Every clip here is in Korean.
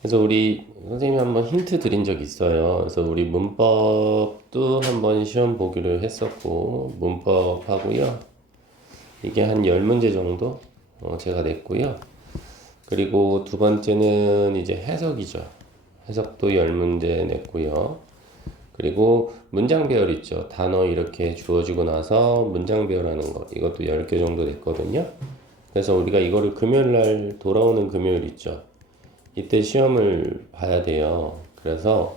그래서 우리 선생님이 한번 힌트 드린 적 있어요. 그래서 우리 문법도 한번 시험 보기로 했었고, 문법 하고요. 이게 한 10문제 정도 제가 냈고요. 그리고 두 번째는 이제 해석이죠. 해석도 10문제 냈고요. 그리고 문장 배열 있죠. 단어 이렇게 주어지고 나서 문장 배열하는 거. 이것도 10개 정도 냈거든요. 그래서 우리가 이거를 금요일 날 돌아오는 금요일 있죠. 이때 시험을 봐야 돼요. 그래서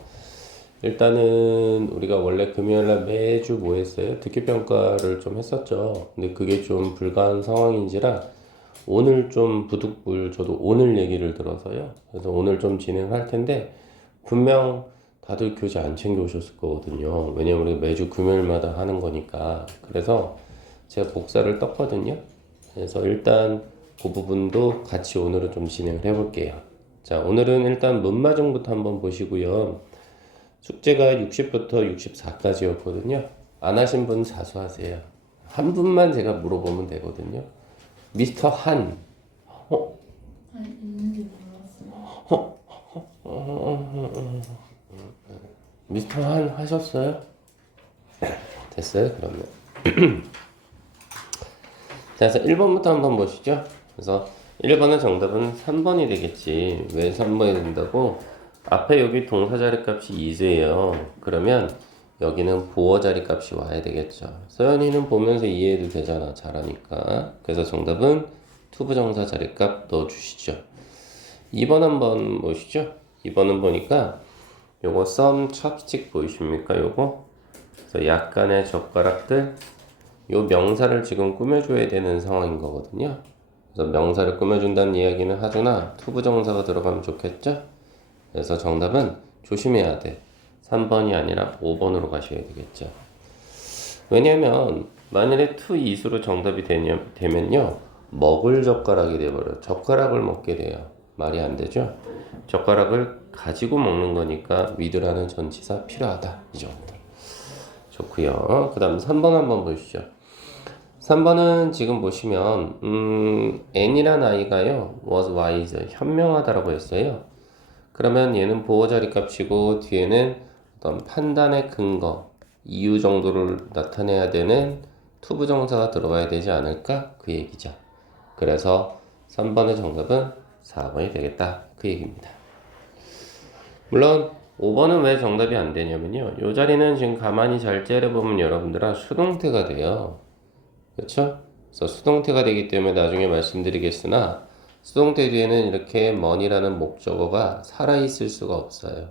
일단은 우리가 원래 금요일 날 매주 뭐 했어요? 듣기평가를 좀 했었죠. 근데 그게 좀 불가한 상황인지라 오늘 좀 부득불 저도 오늘 얘기를 들어서요. 그래서 오늘 좀 진행할 텐데 분명 다들 교재 안 챙겨 오셨을 거거든요. 왜냐면 우리가 매주 금요일마다 하는 거니까. 그래서 제가 복사를 떴거든요. 그래서 일단 그 부분도 같이 오늘은 좀 진행을 해볼게요. 자, 오늘은 일단 문마중부터 한번 보시고요. 숙제가 60부터 64까지였거든요. 안 하신 분 자수하세요. 한 분만 제가 물어보면 되거든요. 미스터 한. 어? 아니, 있는지 몰랐어요. 미스터 한 하셨어요? 됐어요? 그러면. 자, 그래서 1번부터 한번 보시죠. 그래서 1번의 정답은 3번이 되겠지. 왜 3번이 된다고? 앞에 여기 동사 자리 값이 2세예요. 그러면 여기는 보어 자리 값이 와야 되겠죠. 서연이는 보면서 이해해도 되잖아. 잘하니까. 그래서 정답은 투부정사 자리 값 넣어주시죠. 2번 한번 보시죠. 2번은 보니까 요거 썸 찹스틱 보이십니까? 요거. 그래서 약간의 젓가락들. 요 명사를 지금 꾸며줘야 되는 상황인 거거든요. 그래서 명사를 꾸며준다는 이야기는 하잖아. 투부정사가 들어가면 좋겠죠? 그래서 정답은 조심해야 돼. 3번이 아니라 5번으로 가셔야 되겠죠. 왜냐면 만일에 투 이수로 정답이 되면요. 먹을 젓가락이 돼버려요. 젓가락을 먹게 돼요. 말이 안 되죠? 젓가락을 가지고 먹는 거니까 위드라는 전치사 필요하다. 이 정도. 좋고요. 그 다음 3번 한번 보시죠. 3번은 지금 보시면 n이란 아이가요. was wise, 현명하다라고 했어요. 그러면 얘는 보호 자리 값이고 뒤에는 어떤 판단의 근거, 이유 정도를 나타내야 되는 투부정사가 들어가야 되지 않을까? 그 얘기죠. 그래서 3번의 정답은 4번이 되겠다. 그 얘기입니다. 물론 5번은 왜 정답이 안 되냐면요. 이 자리는 지금 가만히 잘 째려보면 여러분들아 수동태가 돼요. 그렇죠? 그래서 수동태가 되기 때문에 나중에 말씀드리겠으나 수동태 뒤에는 이렇게 money라는 목적어가 살아있을 수가 없어요.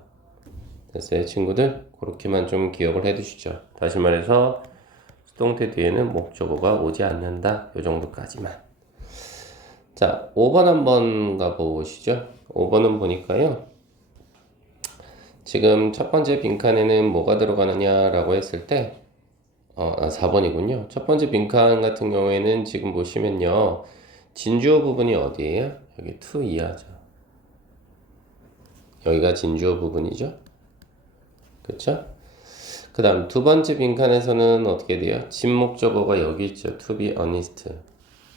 됐어요, 친구들? 그렇게만 좀 기억을 해두시죠. 다시 말해서 수동태 뒤에는 목적어가 오지 않는다. 요 정도까지만. 자, 5번 한번 가보시죠. 5번은 보니까요. 지금 첫 번째 빈칸에는 뭐가 들어가느냐라고 했을 때 4번이군요. 첫 번째 빈칸 같은 경우에는 지금 보시면요. 진주어 부분이 어디예요? 여기 to 이하죠. 여기가 진주어 부분이죠. 그쵸? 그 다음 두 번째 빈칸에서는 어떻게 돼요? 진 목적어가 여기 있죠. to be honest.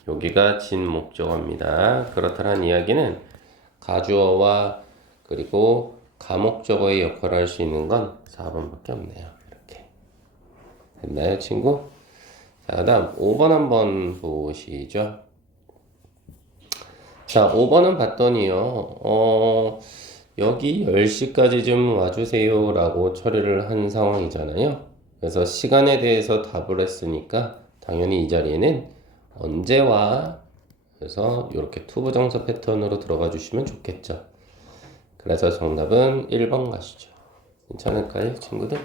여기가 진 목적어입니다. 그렇다는 이야기는 가주어와 그리고 가목적어의 역할을 할 수 있는 건 4번밖에 없네요. 이렇게. 됐나요, 친구? 자, 그 다음 5번 한번 보시죠. 자, 5번은 봤더니요, 여기 10시까지 좀 와주세요 라고 처리를 한 상황이잖아요. 그래서 시간에 대해서 답을 했으니까 당연히 이 자리에는 언제 와? 그래서 이렇게 투부정사 패턴으로 들어가 주시면 좋겠죠. 그래서 정답은 1번 가시죠. 괜찮을까요, 친구들?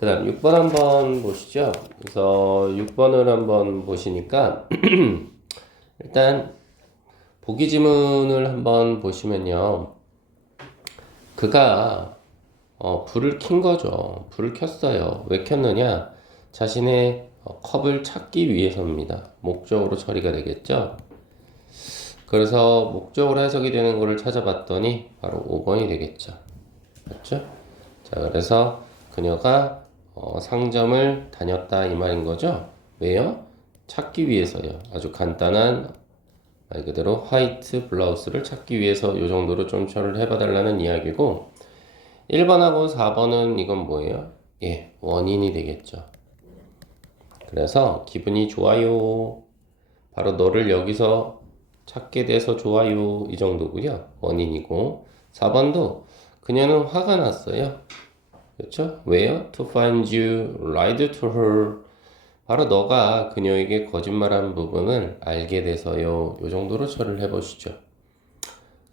그 다음 6번 한번 보시죠. 그래서 6번을 한번 보시니까 일단 보기 지문을 한번 보시면요. 그가 불을 킨 거죠. 불을 켰어요. 왜 켰느냐? 자신의 컵을 찾기 위해서입니다. 목적으로 처리가 되겠죠. 그래서 목적으로 해석이 되는 것을 찾아봤더니 바로 5번이 되겠죠. 맞죠? 자, 그래서 그녀가 상점을 다녔다 이 말인 거죠. 왜요? 찾기 위해서요. 아주 간단한 말 그대로 화이트 블라우스를 찾기 위해서 요 정도로 좀 처리를 해봐달라는 이야기고 1번하고 4번은 이건 뭐예요? 예, 원인이 되겠죠. 그래서 기분이 좋아요. 바로 너를 여기서 찾게 돼서 좋아요. 이 정도고요. 원인이고 4번도 그녀는 화가 났어요. 그렇죠? 왜요? To find you lied to her. 바로 너가 그녀에게 거짓말한 부분을 알게 돼서요. 요 정도로 처리를 해보시죠.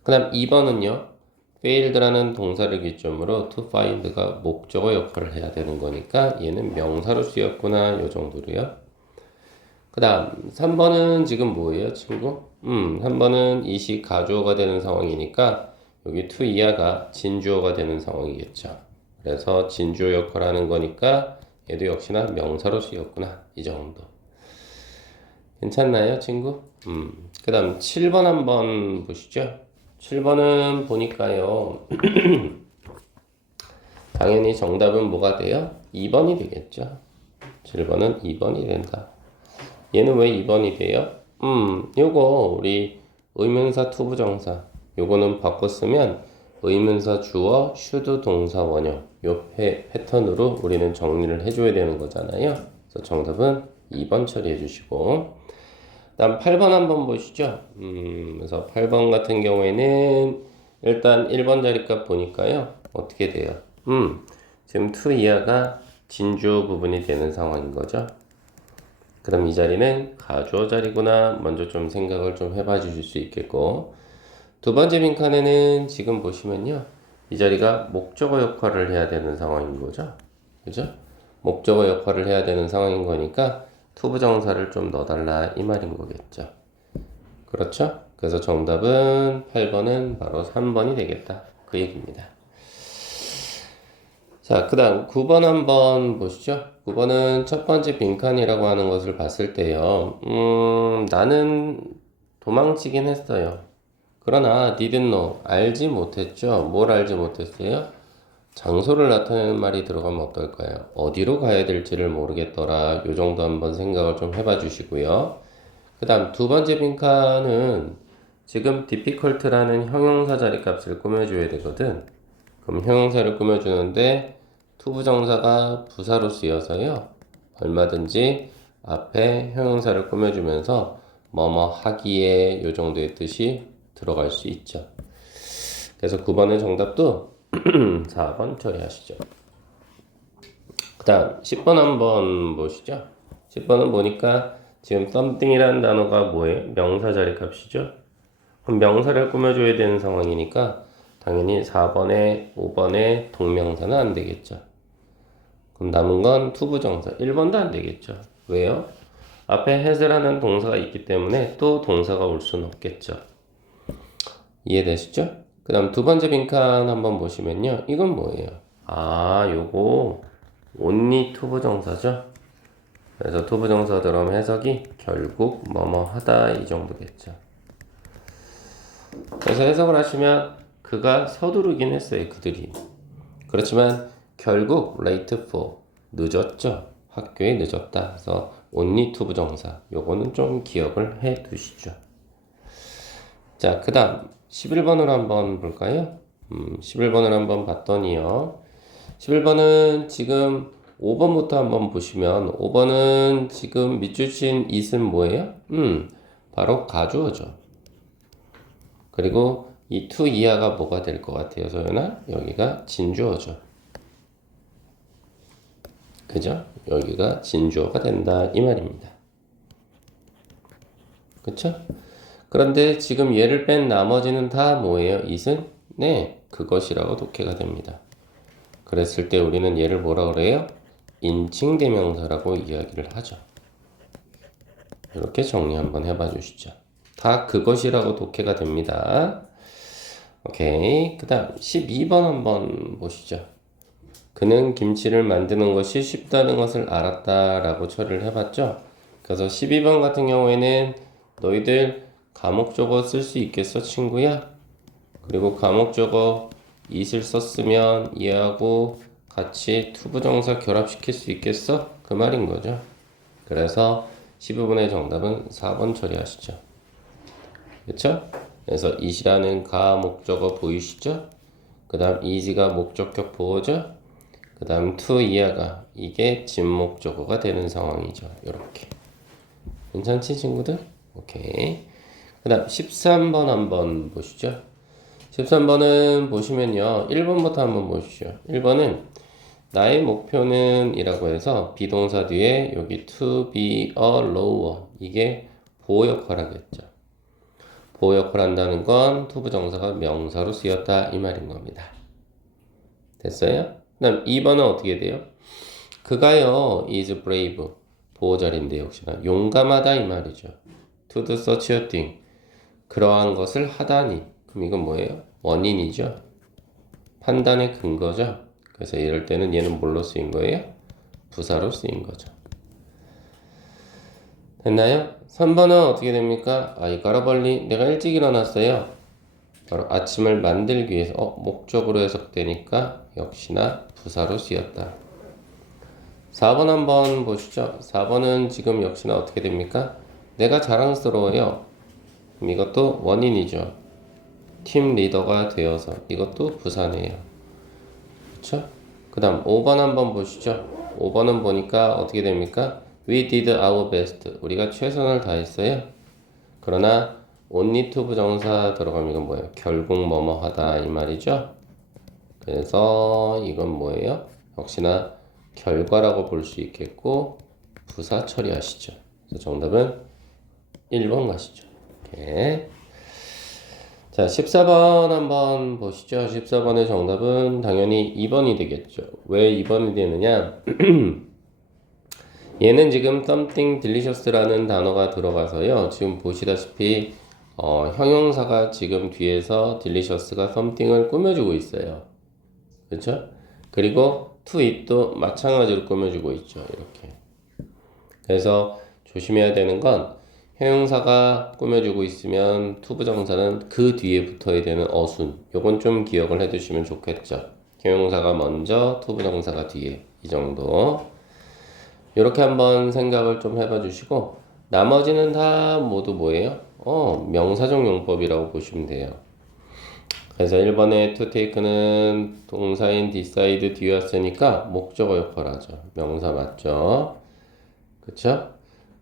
그 다음 2번은요. failed라는 동사를 기점으로 to find가 목적어 역할을 해야 되는 거니까 얘는 명사로 쓰였구나. 요 정도로요. 그 다음 3번은 지금 뭐예요, 친구? 3번은 이시 가주어가 되는 상황이니까 여기 to 이하가 진주어가 되는 상황이겠죠. 그래서 진주어 역할을 하는 거니까 얘도 역시나 명사로 쓰였구나. 이 정도. 괜찮나요, 친구? 그 다음 7번 한번 보시죠. 7번은 보니까요. 당연히 정답은 뭐가 돼요? 2번이 되겠죠. 7번은 2번이 된다. 얘는 왜 2번이 돼요? 요거 우리 의문사 투부정사 요거는 바꿔 쓰면 의문사 주어 슈드 동사 원형 요 패턴으로 우리는 정리를 해줘야 되는 거잖아요. 그래서 정답은 2번 처리해 주시고 다음 8번 한번 보시죠. 그래서 8번 같은 경우에는 일단 1번 자리값 보니까요. 어떻게 돼요? 지금 to 이하가 진주어 부분이 되는 상황인 거죠. 그럼 이 자리는 가주어 자리구나. 먼저 좀 생각을 좀 해봐 주실 수 있겠고 두 번째 빈칸에는 지금 보시면요. 이 자리가 목적어 역할을 해야 되는 상황인 거죠. 그죠? 목적어 역할을 해야 되는 상황인 거니까 투부정사를 좀 넣어달라 이 말인 거겠죠. 그렇죠? 그래서 정답은 8번은 바로 3번이 되겠다. 그 얘기입니다. 자, 그 다음 9번 한번 보시죠. 9번은 첫 번째 빈칸이라고 하는 것을 봤을 때요. 나는 도망치긴 했어요. 그러나 didn't know, 알지 못했죠. 뭘 알지 못했어요? 장소를 나타내는 말이 들어가면 어떨까요? 어디로 가야 될지를 모르겠더라. 요 정도 한번 생각을 좀 해봐 주시고요. 그 다음 두 번째 빈칸은 지금 difficult라는 형용사 자리 값을 꾸며줘야 되거든. 그럼 형용사를 꾸며주는데 투부정사가 부사로 쓰여서요. 얼마든지 앞에 형용사를 꾸며주면서 뭐뭐 하기에 요 정도의 뜻이 들어갈 수 있죠. 그래서 9번의 정답도 4번 처리하시죠. 그 다음 10번 한번 보시죠. 10번은 보니까 지금 something이라는 단어가 뭐예요? 명사 자리 값이죠. 그럼 명사를 꾸며줘야 되는 상황이니까 당연히 4번에 5번에 동명사는 안 되겠죠. 그럼 남은 건 투부정사 1번도 안 되겠죠. 왜요? 앞에 has라는 동사가 있기 때문에 또 동사가 올 수는 없겠죠. 이해되시죠? 그 다음 두 번째 빈칸 한번 보시면요. 이건 뭐예요? 아, 요거 only 투부정사죠. 그래서 투부정사 들어오면 해석이 결국 뭐뭐 하다 이 정도겠죠. 그래서 해석을 하시면 그가 서두르긴 했어요. 그들이. 그렇지만 결국 late for 늦었죠. 학교에 늦었다. 그래서 only 투부정사 요거는 좀 기억을 해 두시죠. 자, 그 다음 11번으로 한번 볼까요? 11번을 한번 봤더니요. 11번은 지금 5번부터 한번 보시면 5번은 지금 밑줄 친 it은 뭐예요? 바로 가주어죠. 그리고 이 to 이하가 뭐가 될 것 같아요, 소연아? 여기가 진주어죠. 그죠? 여기가 진주어가 된다 이 말입니다. 그쵸? 그런데 지금 얘를 뺀 나머지는 다 뭐예요? it은? 네, 그것이라고 독해가 됩니다. 그랬을 때 우리는 얘를 뭐라 그래요? 인칭대명사라고 이야기를 하죠. 이렇게 정리 한번 해봐 주시죠. 다 그것이라고 독해가 됩니다. 오케이. 그 다음 12번 한번 보시죠. 그는 김치를 만드는 것이 쉽다는 것을 알았다라고 처리를 해봤죠. 그래서 12번 같은 경우에는 너희들 감옥적어 쓸 수 있겠어, 친구야? 그리고 감옥적어 it을 썼으면 얘하고 같이 투부정사 결합시킬 수 있겠어? 그 말인 거죠. 그래서 15번의 정답은 4번 처리하시죠. 그쵸? 그래서 it이라는 가 목적어 보이시죠? 그 다음 is가 목적격 보어죠? 그 다음 to 이하가 이게 진목적어가 되는 상황이죠. 이렇게. 괜찮지 친구들? 오케이. 그 다음 13번 한번 보시죠. 13번은 보시면요. 1번부터 한번 보시죠. 1번은 나의 목표는 이라고 해서 비동사 뒤에 여기 to be a rower 이게 보호 역할 하겠죠. 보호 역할 한다는 건 to 부정사가 명사로 쓰였다 이 말인 겁니다. 됐어요? 그 다음 2번은 어떻게 돼요? 그가요 is brave 보호자리인데 역시나 용감하다 이 말이죠. to do such a thing 그러한 것을 하다니 그럼 이건 뭐예요? 원인이죠. 판단의 근거죠. 그래서 이럴 때는 얘는 뭘로 쓰인 거예요? 부사로 쓰인 거죠. 됐나요? 3번은 어떻게 됩니까? 이 가라벌리 내가 일찍 일어났어요. 바로 아침을 만들기 위해서 목적으로 해석되니까 역시나 부사로 쓰였다. 4번 한번 보시죠. 4번은 지금 역시나 어떻게 됩니까? 내가 자랑스러워요. 그럼 이것도 원인이죠. 팀 리더가 되어서 이것도 부사네요. 그렇죠? 그 다음 5번 한번 보시죠. 5번은 보니까 어떻게 됩니까? We did our best. 우리가 최선을 다했어요. 그러나 only to 부정사 들어가면 이건 뭐예요? 결국 뭐뭐 하다 이 말이죠. 그래서 이건 뭐예요? 역시나 결과라고 볼 수 있겠고 부사 처리하시죠. 그래서 정답은 1번 가시죠. 이렇게. 자, 14번 한번 보시죠. 14번의 정답은 당연히 2번이 되겠죠. 왜 2번이 되느냐? 얘는 지금 something delicious라는 단어가 들어가서요. 지금 보시다시피 형용사가 지금 뒤에서 delicious가 something을 꾸며주고 있어요. 그렇죠? 그리고 to it도 마찬가지로 꾸며주고 있죠. 이렇게. 그래서 조심해야 되는 건 형용사가 꾸며주고 있으면 to 부정사는 그 뒤에 붙어야 되는 어순. 요건 좀 기억을 해두시면 좋겠죠. 형용사가 먼저, to 부정사가 뒤에. 이 정도. 이렇게 한번 생각을 좀 해봐 주시고 나머지는 다 모두 뭐예요? 명사적 용법이라고 보시면 돼요. 그래서 1번에 to take는 동사인 decide 뒤에 왔으니까 목적어 역할 하죠. 명사 맞죠? 그쵸?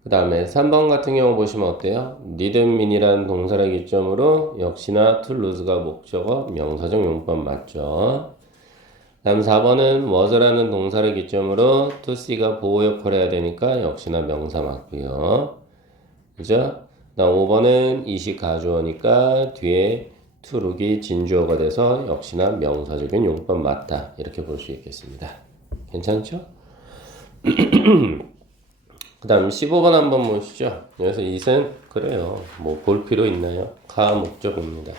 그 다음에 3번 같은 경우 보시면 어때요? need은 mean이라는 동사를 기점으로 역시나 to lose가 목적어 명사적 용법 맞죠? 다음 4번은 was라는 동사를 기점으로 to see가 보호 역할을 해야 되니까 역시나 명사 맞고요. 그죠? 다음 5번은 it이 가주어니까 뒤에 to look이 진주어가 돼서 역시나 명사적인 용법 맞다. 이렇게 볼 수 있겠습니다. 괜찮죠? 그 다음 15번 한번 보시죠. 여기서 it은 그래요. 뭐 볼 필요 있나요? 가 목적입니다.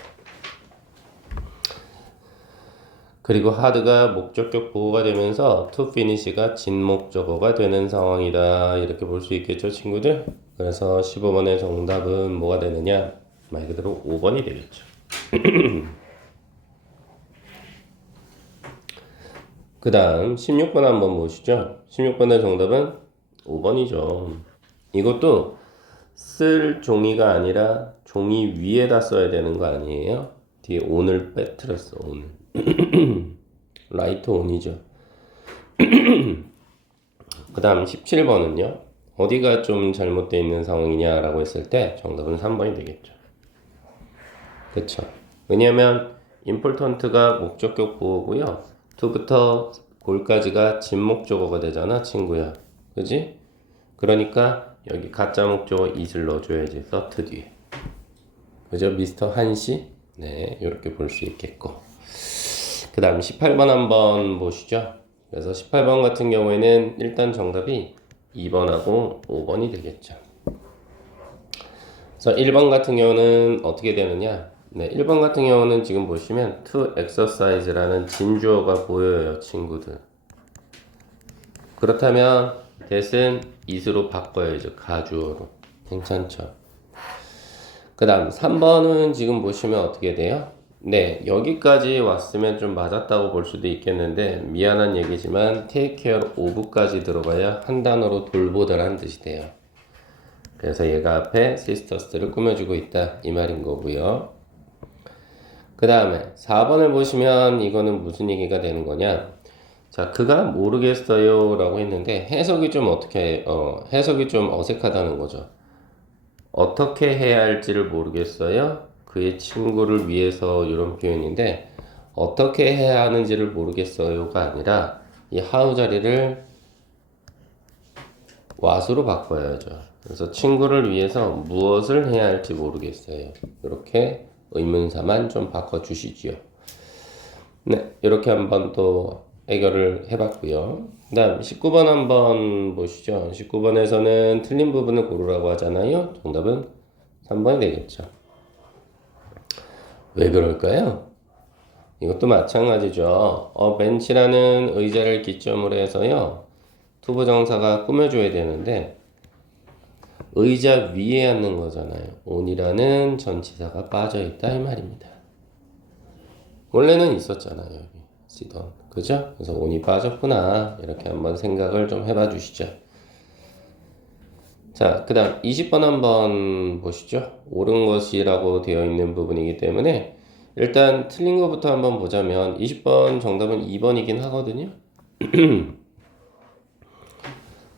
그리고 hard가 목적격 보호가 되면서 to finish가 진목적어가 되는 상황이다. 이렇게 볼 수 있겠죠, 친구들? 그래서 15번의 정답은 뭐가 되느냐? 말 그대로 5번이 되겠죠. 그 다음 16번 한번 보시죠. 16번의 정답은 5번이죠. 이것도 쓸 종이가 아니라 종이 위에다 써야 되는 거 아니에요? 뒤에 on을 빼뜨렸어, on. 라이트 온이죠. 그 다음 17번은요. 어디가 좀 잘못되어 있는 상황이냐라고 했을 때 정답은 3번이 되겠죠. 그쵸. 왜냐하면 important가 목적격 보호고요. to부터 골까지가 진목적어가 되잖아, 친구야. 그지? 그러니까 여기 가짜 목적어 it을 넣어줘야지, thought 뒤에. 그죠? 미스터 한씨? 네, 이렇게 볼 수 있겠고. 그 다음 18번 한번 보시죠. 그래서 18번 같은 경우에는 일단 정답이 2번하고 5번이 되겠죠. 그래서 1번 같은 경우는 어떻게 되느냐? 네, 1번 같은 경우는 지금 보시면 to exercise라는 진주어가 보여요, 친구들. 그렇다면 that은 it으로 바꿔야죠, 가주어로. 괜찮죠? 그 다음 3번은 지금 보시면 어떻게 돼요? 네, 여기까지 왔으면 좀 맞았다고 볼 수도 있겠는데 미안한 얘기지만 take care of까지 들어가야 한 단어로 돌보다라는 뜻이 돼요. 그래서 얘가 앞에 sisters를 꾸며주고 있다 이 말인 거고요. 그 다음에 4번을 보시면 이거는 무슨 얘기가 되는 거냐? 자, 그가 모르겠어요 라고 했는데 해석이 좀 해석이 좀 어색하다는 거죠. 어떻게 해야 할지를 모르겠어요. 그의 친구를 위해서 이런 표현인데 어떻게 해야 하는지를 모르겠어요가 아니라 이 how 자리를 what으로 바꿔야죠. 그래서 친구를 위해서 무엇을 해야 할지 모르겠어요. 이렇게 의문사만 좀 바꿔주시지요. 네, 이렇게 한번 또 해결을 해봤고요. 그 다음 19번 한번 보시죠. 19번에서는 틀린 부분을 고르라고 하잖아요. 정답은 3번이 되겠죠. 왜 그럴까요? 이것도 마찬가지죠. 벤치라는 의자를 기점으로 해서요. 투부정사가 꾸며줘야 되는데 의자 위에 앉는 거잖아요. on이라는 전치사가 빠져있다 이 말입니다. 원래는 있었잖아요. 여기 쓰던 그죠? 그래서 on이 빠졌구나 이렇게 한번 생각을 좀 해봐 주시죠. 자, 그 다음 20번 한번 보시죠. 옳은 것이라고 되어 있는 부분이기 때문에 일단 틀린 것부터 한번 보자면 20번 정답은 2번이긴 하거든요.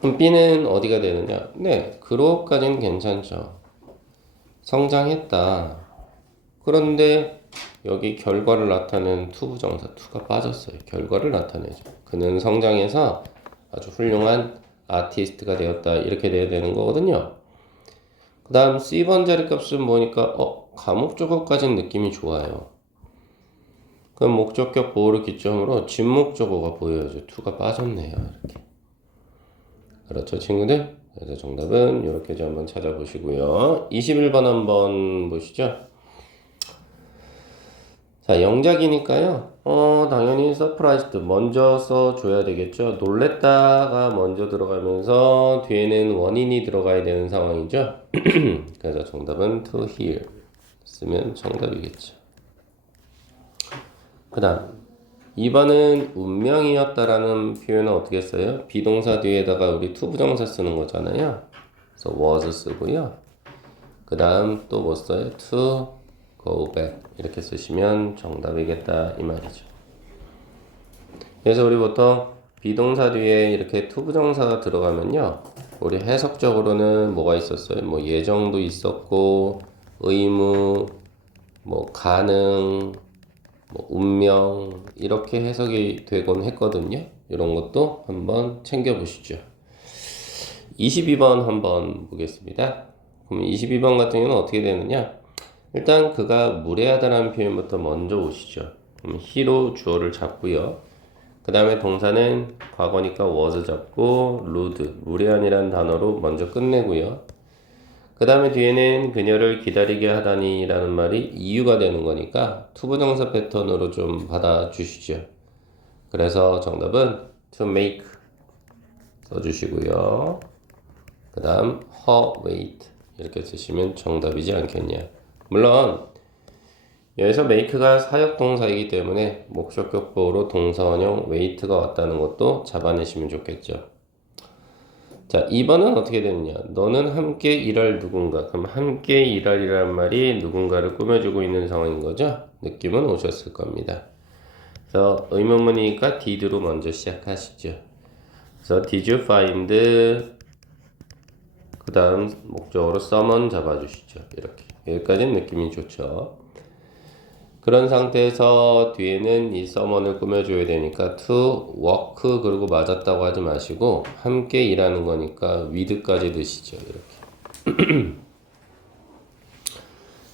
그럼 B는 어디가 되느냐? 네, 그로까지는 괜찮죠. 성장했다. 그런데 여기 결과를 나타내는 투부정사 투가 빠졌어요. 결과를 나타내죠. 그는 성장해서 아주 훌륭한 아티스트가 되었다. 이렇게 돼야 되는 거거든요. 그 다음 C번 자리값은 보니까 가목적어까지는 느낌이 좋아요. 그럼 목적격 보호를 기점으로 진목적어가 보여야죠. 투가 빠졌네요. 이렇게. 그렇죠, 친구들? 그래서 정답은 이렇게 좀 한번 찾아보시고요. 21번 한번 보시죠. 자, 영작이니까요. 당연히 서프라이즈드 먼저 써줘야 되겠죠. 놀랬다가 먼저 들어가면서 뒤에는 원인이 들어가야 되는 상황이죠. 그래서 정답은 to hear 쓰면 정답이겠죠. 그 다음 2번은 운명이었다라는 표현은 어떻게 써요? 비동사 뒤에다가 우리 투부정사 쓰는 거잖아요. 그래서 was 쓰고요. 그 다음 또 뭐 써요? to go back 이렇게 쓰시면 정답이겠다 이 말이죠. 그래서 우리 보통 비동사 뒤에 이렇게 투부정사가 들어가면요. 우리 해석적으로는 뭐가 있었어요? 뭐 예정도 있었고 의무, 뭐 가능, 뭐 운명 이렇게 해석이 되곤 했거든요. 이런 것도 한번 챙겨보시죠. 22번 한번 보겠습니다. 그럼 22번 같은 경우는 어떻게 되느냐? 일단 그가 무례하다라는 표현부터 먼저 오시죠. 그럼 he로 주어를 잡고요. 그 다음에 동사는 과거니까 was 잡고 rude, 무례한이라는 단어로 먼저 끝내고요. 그 다음에 뒤에는 그녀를 기다리게 하다니 라는 말이 이유가 되는 거니까 투부정사 패턴으로 좀 받아주시죠. 그래서 정답은 to make 써주시고요. 그 다음 her wait 이렇게 쓰시면 정답이지 않겠냐. 물론 여기서 make가 사역동사이기 때문에 목적격 보호로 동사원형 wait가 왔다는 것도 잡아내시면 좋겠죠. 자, 2번은 어떻게 되느냐? 너는 함께 일할 누군가. 그럼 함께 일할이라는 말이 누군가를 꾸며주고 있는 상황인 거죠? 느낌은 오셨을 겁니다. 그래서 의문문이니까 did로 먼저 시작하시죠. 그래서 did you find 그 다음 목적으로 someone 잡아주시죠. 이렇게 여기까지는 느낌이 좋죠. 그런 상태에서 뒤에는 이 someone을 꾸며줘야 되니까 to work 그리고 맞았다고 하지 마시고 함께 일하는 거니까 with까지 드시죠. 이렇게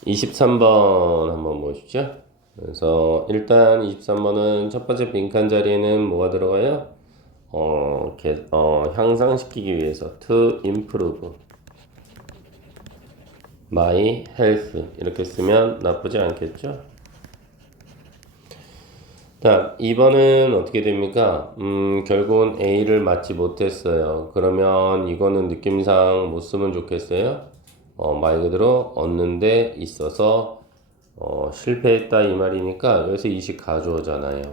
23번 한번 보시죠. 그래서 일단 23번은 첫 번째 빈칸 자리에는 뭐가 들어가요? 향상시키기 위해서 to improve my health 이렇게 쓰면 나쁘지 않겠죠? 자, 2번은 어떻게 됩니까? 결국은 A를 맞지 못했어요. 그러면 이거는 느낌상 못 쓰면 좋겠어요? 말 그대로 얻는데 있어서 실패했다 이 말이니까 여기서 이식 가주어잖아요.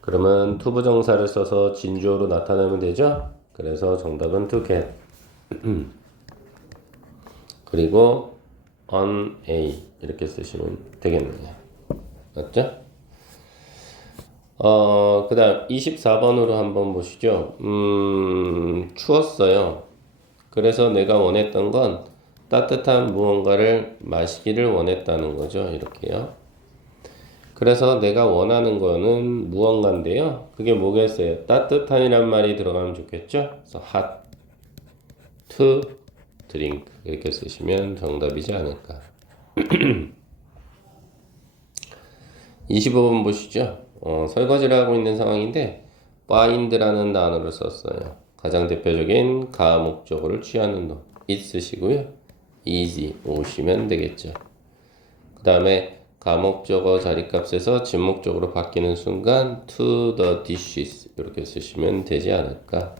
그러면 투부정사를 써서 진주어로 나타내면 되죠? 그래서 정답은 to get. 그리고 on A 이렇게 쓰시면 되겠네요. 맞죠? 그 다음 24번으로 한번 보시죠. 추웠어요. 그래서 내가 원했던 건 따뜻한 무언가를 마시기를 원했다는 거죠. 이렇게요. 그래서 내가 원하는 거는 무언가인데요. 그게 뭐겠어요? 따뜻한이란 말이 들어가면 좋겠죠? 그래서 hot to drink 이렇게 쓰시면 정답이지 않을까. 25번 보시죠. 설거지를 하고 있는 상황인데 find라는 단어를 썼어요. 가장 대표적인 가 목적어를 취하는 놈 it 쓰시고요. easy 오시면 되겠죠. 그 다음에 가목적어 자리값에서 진목적으로 바뀌는 순간 to the dishes 이렇게 쓰시면 되지 않을까.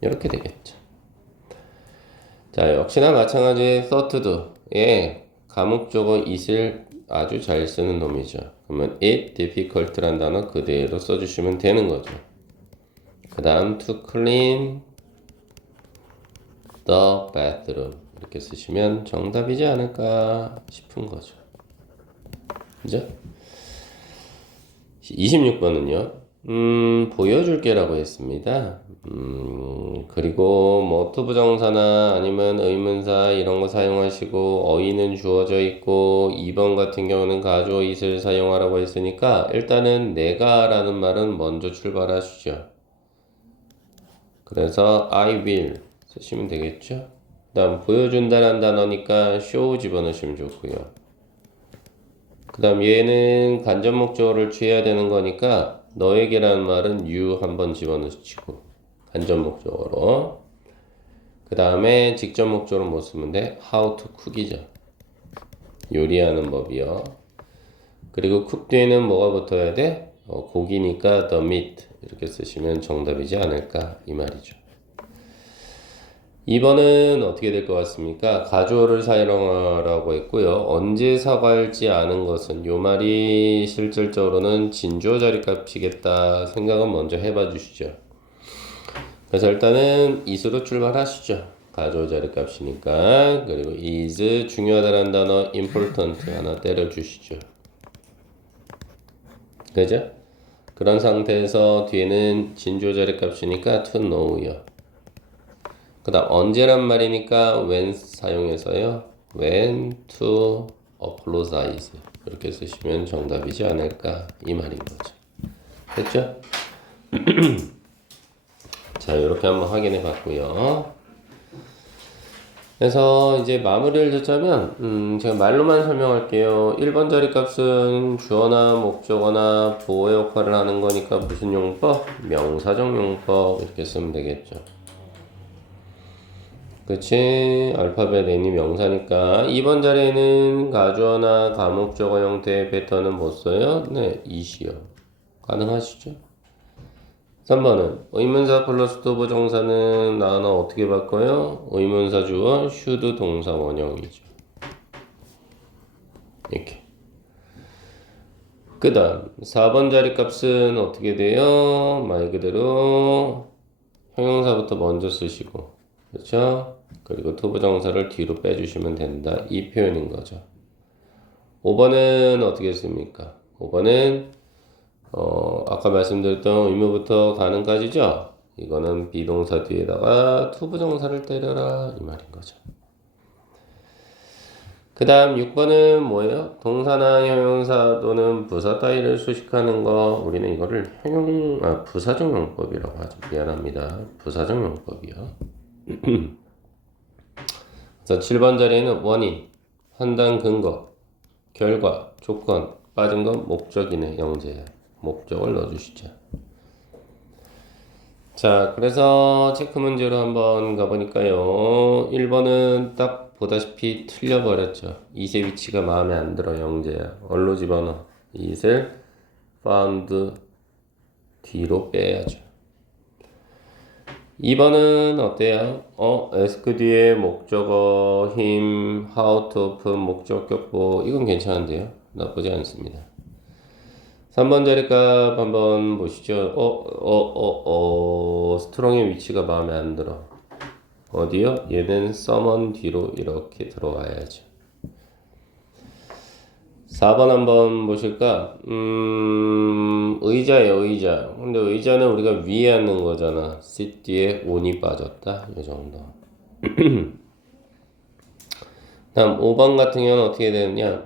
이렇게 되겠죠. 자, 역시나 마찬가지 third에 가목적어 it을 아주 잘 쓰는 놈이죠. 그러면 it difficult란 단어 그대로 써주시면 되는 거죠. 그 다음 to clean the bathroom 이렇게 쓰시면 정답이지 않을까 싶은 거죠. 그죠? 26번은요. 보여줄게라고 했습니다. 그리고 뭐 투부정사나 아니면 의문사 이런 거 사용하시고 어휘는 주어져 있고 2번 같은 경우는 가주어 it을 사용하라고 했으니까 일단은 내가라는 말은 먼저 출발하시죠. 그래서 I will 쓰시면 되겠죠. 그 다음 보여준다란 단어니까 show 집어넣으시면 좋고요. 그 다음 얘는 간접 목적어를 취해야 되는 거니까 너에게라는 말은 you 한번 집어넣으시고 간접 목적어로. 그 다음에 직접 목적어로 뭐 쓰면 돼? how to cook이죠. 요리하는 법이요. 그리고 cook 뒤에는 뭐가 붙어야 돼? 고기니까 the meat 이렇게 쓰시면 정답이지 않을까 이 말이죠. 2번은 어떻게 될 것 같습니까? 가주어를 사용하라고 했고요. 언제 사과할지 아는 것은 요 말이 실질적으로는 진주어 자리값이겠다 생각은 먼저 해봐 주시죠. 그래서 일단은 is로 출발하시죠. 가주어 자리값이니까. 그리고 is 중요하다는 단어 important 하나 때려 주시죠. 그죠? 그런 상태에서 뒤에는 진주어 자리값이니까 to know요. 그 다음 언제란 말이니까 when 사용해서요. when to apologize 이렇게 쓰시면 정답이지 않을까 이 말인 거죠. 됐죠? 자, 이렇게 한번 확인해 봤고요. 그래서 이제 마무리를 듣자면 제가 말로만 설명할게요. 1번 자리값은 주어나 목적어나 보호 역할을 하는 거니까 무슨 용법? 명사적 용법 이렇게 쓰면 되겠죠. 그치? 알파벳 n이 명사니까 2번 자리에는 가주어나 가목적어 형태의 패턴은 못 써요? 네, it이요. 가능하시죠? 3번은 의문사 플러스 투부 정사는 나눠 어떻게 바꿔요? 의문사 주어 should 동사 원형이죠. 이렇게. 그 다음 4번 자리 값은 어떻게 돼요? 말 그대로 형용사부터 먼저 쓰시고 그렇죠? 그리고 투부정사를 뒤로 빼주시면 된다. 이 표현인 거죠. 5번은 어떻게 씁니까? 5번은 아까 말씀드렸던 의무부터 가능까지죠? 이거는 비동사 뒤에다가 투부정사를 때려라 이 말인 거죠. 그 다음 6번은 뭐예요? 동사나 형용사 또는 부사 따위를 수식하는 거 우리는 이거를 부사적 용법이라고 하죠. 미안합니다. 부사적 용법이요. 그래서 7번 자리에는 원인, 판단 근거, 결과, 조건, 빠진 건 목적이네. 영재 목적을 넣어주시죠. 자, 그래서 체크 문제로 한번 가보니까요. 1번은 딱 보다시피 틀려버렸죠. 이세 위치가 마음에 안 들어. 영재야. 얼로 집어넣어. 이슬 found 뒤로 빼야죠. 2번은 어때요? ask 뒤에 목적어, him, how to open, 목적격보 이건 괜찮은데요? 나쁘지 않습니다. 3번 자리값 한번 보시죠. 스트롱의 위치가 마음에 안 들어. 어디요? 얘는 summon 뒤로 이렇게 들어와야죠. 4번 한번 보실까? 의자예요, 의자. 근데 의자는 우리가 위에 앉는 거잖아. sit 뒤에 on이 빠졌다. 이 정도. 다음 5번 같은 경우는 어떻게 되느냐?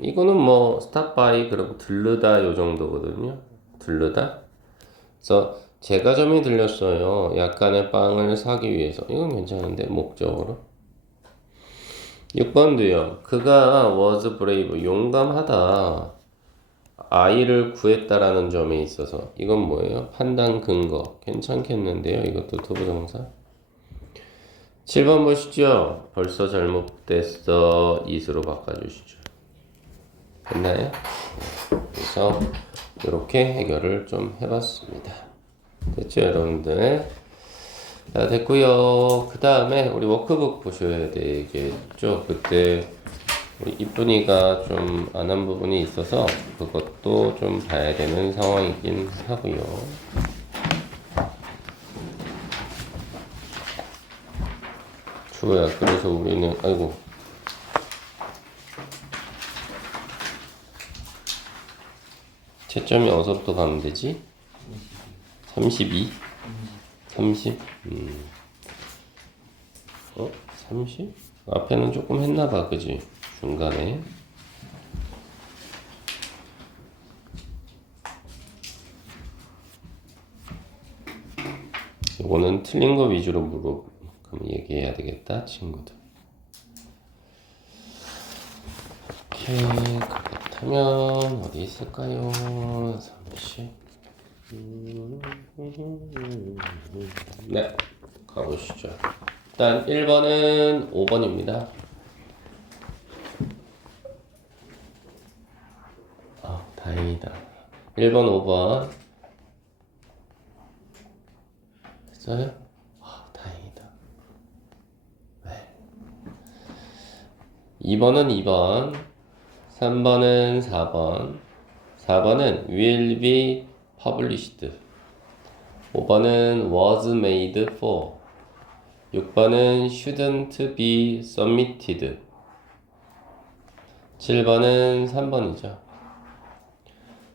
이거는 뭐 stop by 그리고 들르다 요 정도거든요. 들르다. 그래서 제가 점이 들렸어요. 약간의 빵을 사기 위해서. 이건 괜찮은데 목적으로. 6번도요. 그가 was brave, 용감하다. 아이를 구했다라는 점에 있어서 이건 뭐예요? 판단 근거. 괜찮겠는데요. 이것도 투부정사. 7번 보시죠. 벌써 잘못됐어. 이수로 바꿔주시죠. 됐나요? 그래서 이렇게 해결을 좀 해봤습니다. 됐죠, 여러분들? 자, 됐고요. 그 다음에 우리 워크북 보셔야 되겠죠. 그때 우리 이쁜이가 좀 안 한 부분이 있어서 그것도 좀 봐야 되는 상황이긴 하고요. 주호야, 그래서 우리는 아이고 채점이 어디서부터 가면 되지? 32? 30? 30? 앞에는 조금 했나봐, 그지? 중간에. 이거는 틀린 거 위주로 그럼 얘기해야 되겠다, 친구들. 오케이, 그렇다면 어디 있을까요? 30. 네, 가보시죠. 일단 1번은 5번입니다. 다행이다. 1번, 5번. 됐어요? 다행이다. 네. 2번은 2번. 3번은 4번. 4번은 will be published. 5번은 was made for. 6번은 shouldn't be submitted. 7번은 3번이죠.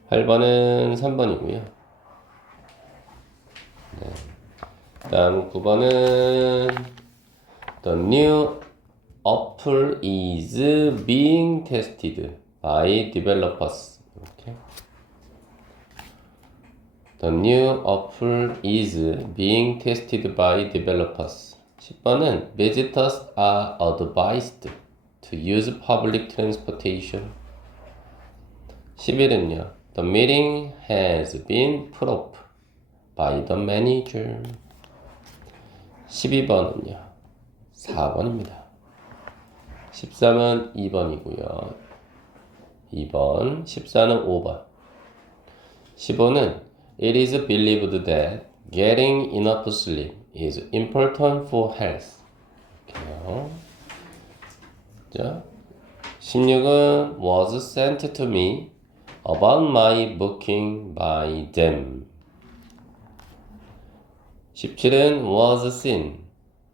8번은 3번이고요. 네. 다음 9번은 The new apple is being tested by developers. 이렇게. The new apple is being tested by developers. 10번은 visitors are advised to use public transportation. 11은요. The meeting has been put up by the manager. 12번은요. 4번입니다. 13은 2번이고요. 2번, 14는 5번. 15는 It is believed that getting enough sleep is important for health. 이렇게요. 자, 16은 was sent to me about my booking by them. 17은 was seen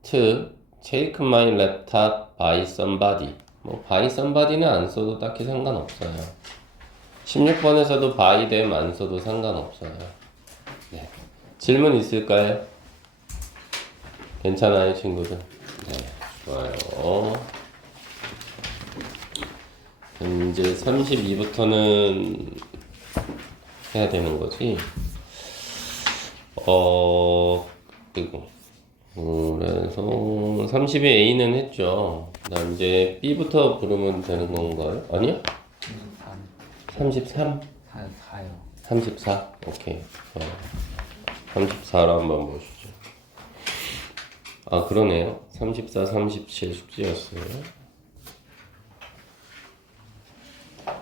to take my laptop by somebody. 뭐 by somebody는 안 써도 딱히 상관없어요. 16번에서도 by them 안 써도 상관없어요. 네. 질문 있을까요? 괜찮아요, 친구들? 네, 좋아요. 이제 32부터는 해야 되는 거지. 그리고 그래서 30의 A는 했죠. 그다음 이제 B부터 부르면 되는 건가요? 아니요? 33? 4요. 34? 오케이. 34로 한번 보시죠. 아, 그러네요. 34, 37 숙제였어요.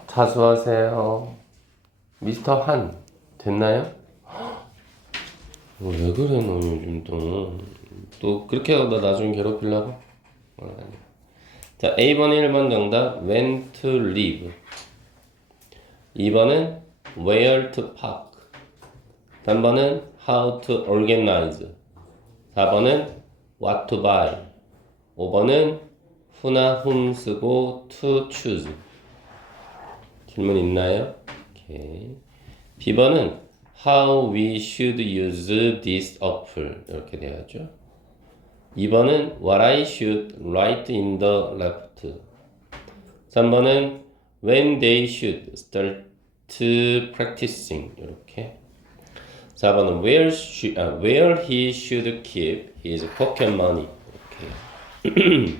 자수하세요. 미스터 한. 됐나요? 왜 그래, 너 요즘 또 그렇게 하다 나중에 괴롭히려고? 자, A번 1번 정답 when to leave. 2번은 where to park. 3번은 how to organize. 4번은 what to buy. 5번은 who나 whom 쓰고 to choose. 질문 있나요? 오케이. B번은 how we should use this apple. 이렇게 돼야죠. 2번은 what I should write in the left. 3번은 when they should start practicing. 이렇게. 4번은 where he should keep his pocket money. 이렇게.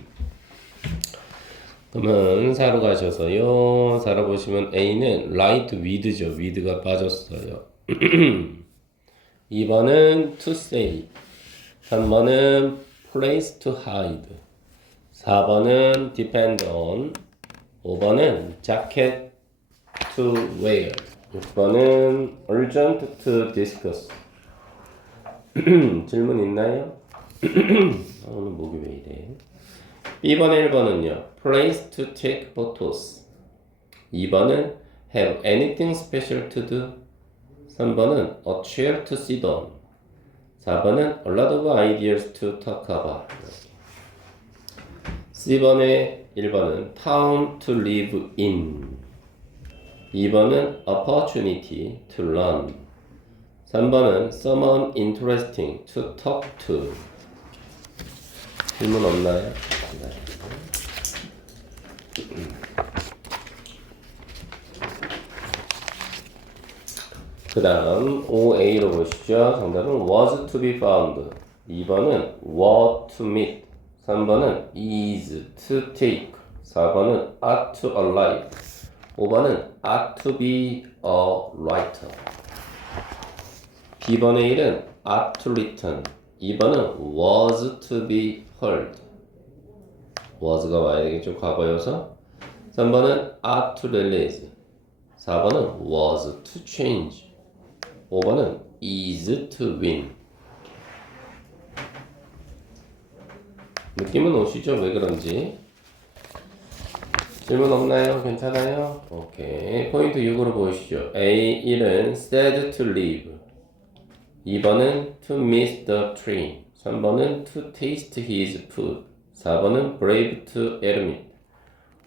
그러면 4로 가셔서요. 4로 보시면 A는 right with죠. with가 빠졌어요. 2번은 to say. 3번은 place to hide. 4번은 depend on. 5번은 jacket to wear. 6번은 urgent to discuss. 질문 있나요? 오늘 목이 왜 이래? B번 1번은요. place to take photos. 2번은 have anything special to do. 3번은 a chair to sit on. 4번은 a lot of ideas to talk about. C번의 1번은 town to live in. 2번은 opportunity to learn. 3번은 someone interesting to talk to. 질문 없나요? 그 다음 5A로 보시죠. 정답은 was to be found. 2번은 were to meet. 3번은 is to take. 4번은 are to alive. 5번은 are to be a writer. B번의 1은 are to return. 2번은 was to be heard. was가 와야 되겠죠. 과거여서. 3번은 are to release. 4번은 was to change. 5번은 is to win. 느낌은 오시죠? 왜 그런지. 질문 없나요? 괜찮아요? 오케이. 포인트 6으로 보시죠. A1은 sad to leave. 2번은 to miss the train. 3번은 to taste his food. 4번은 brave to admit.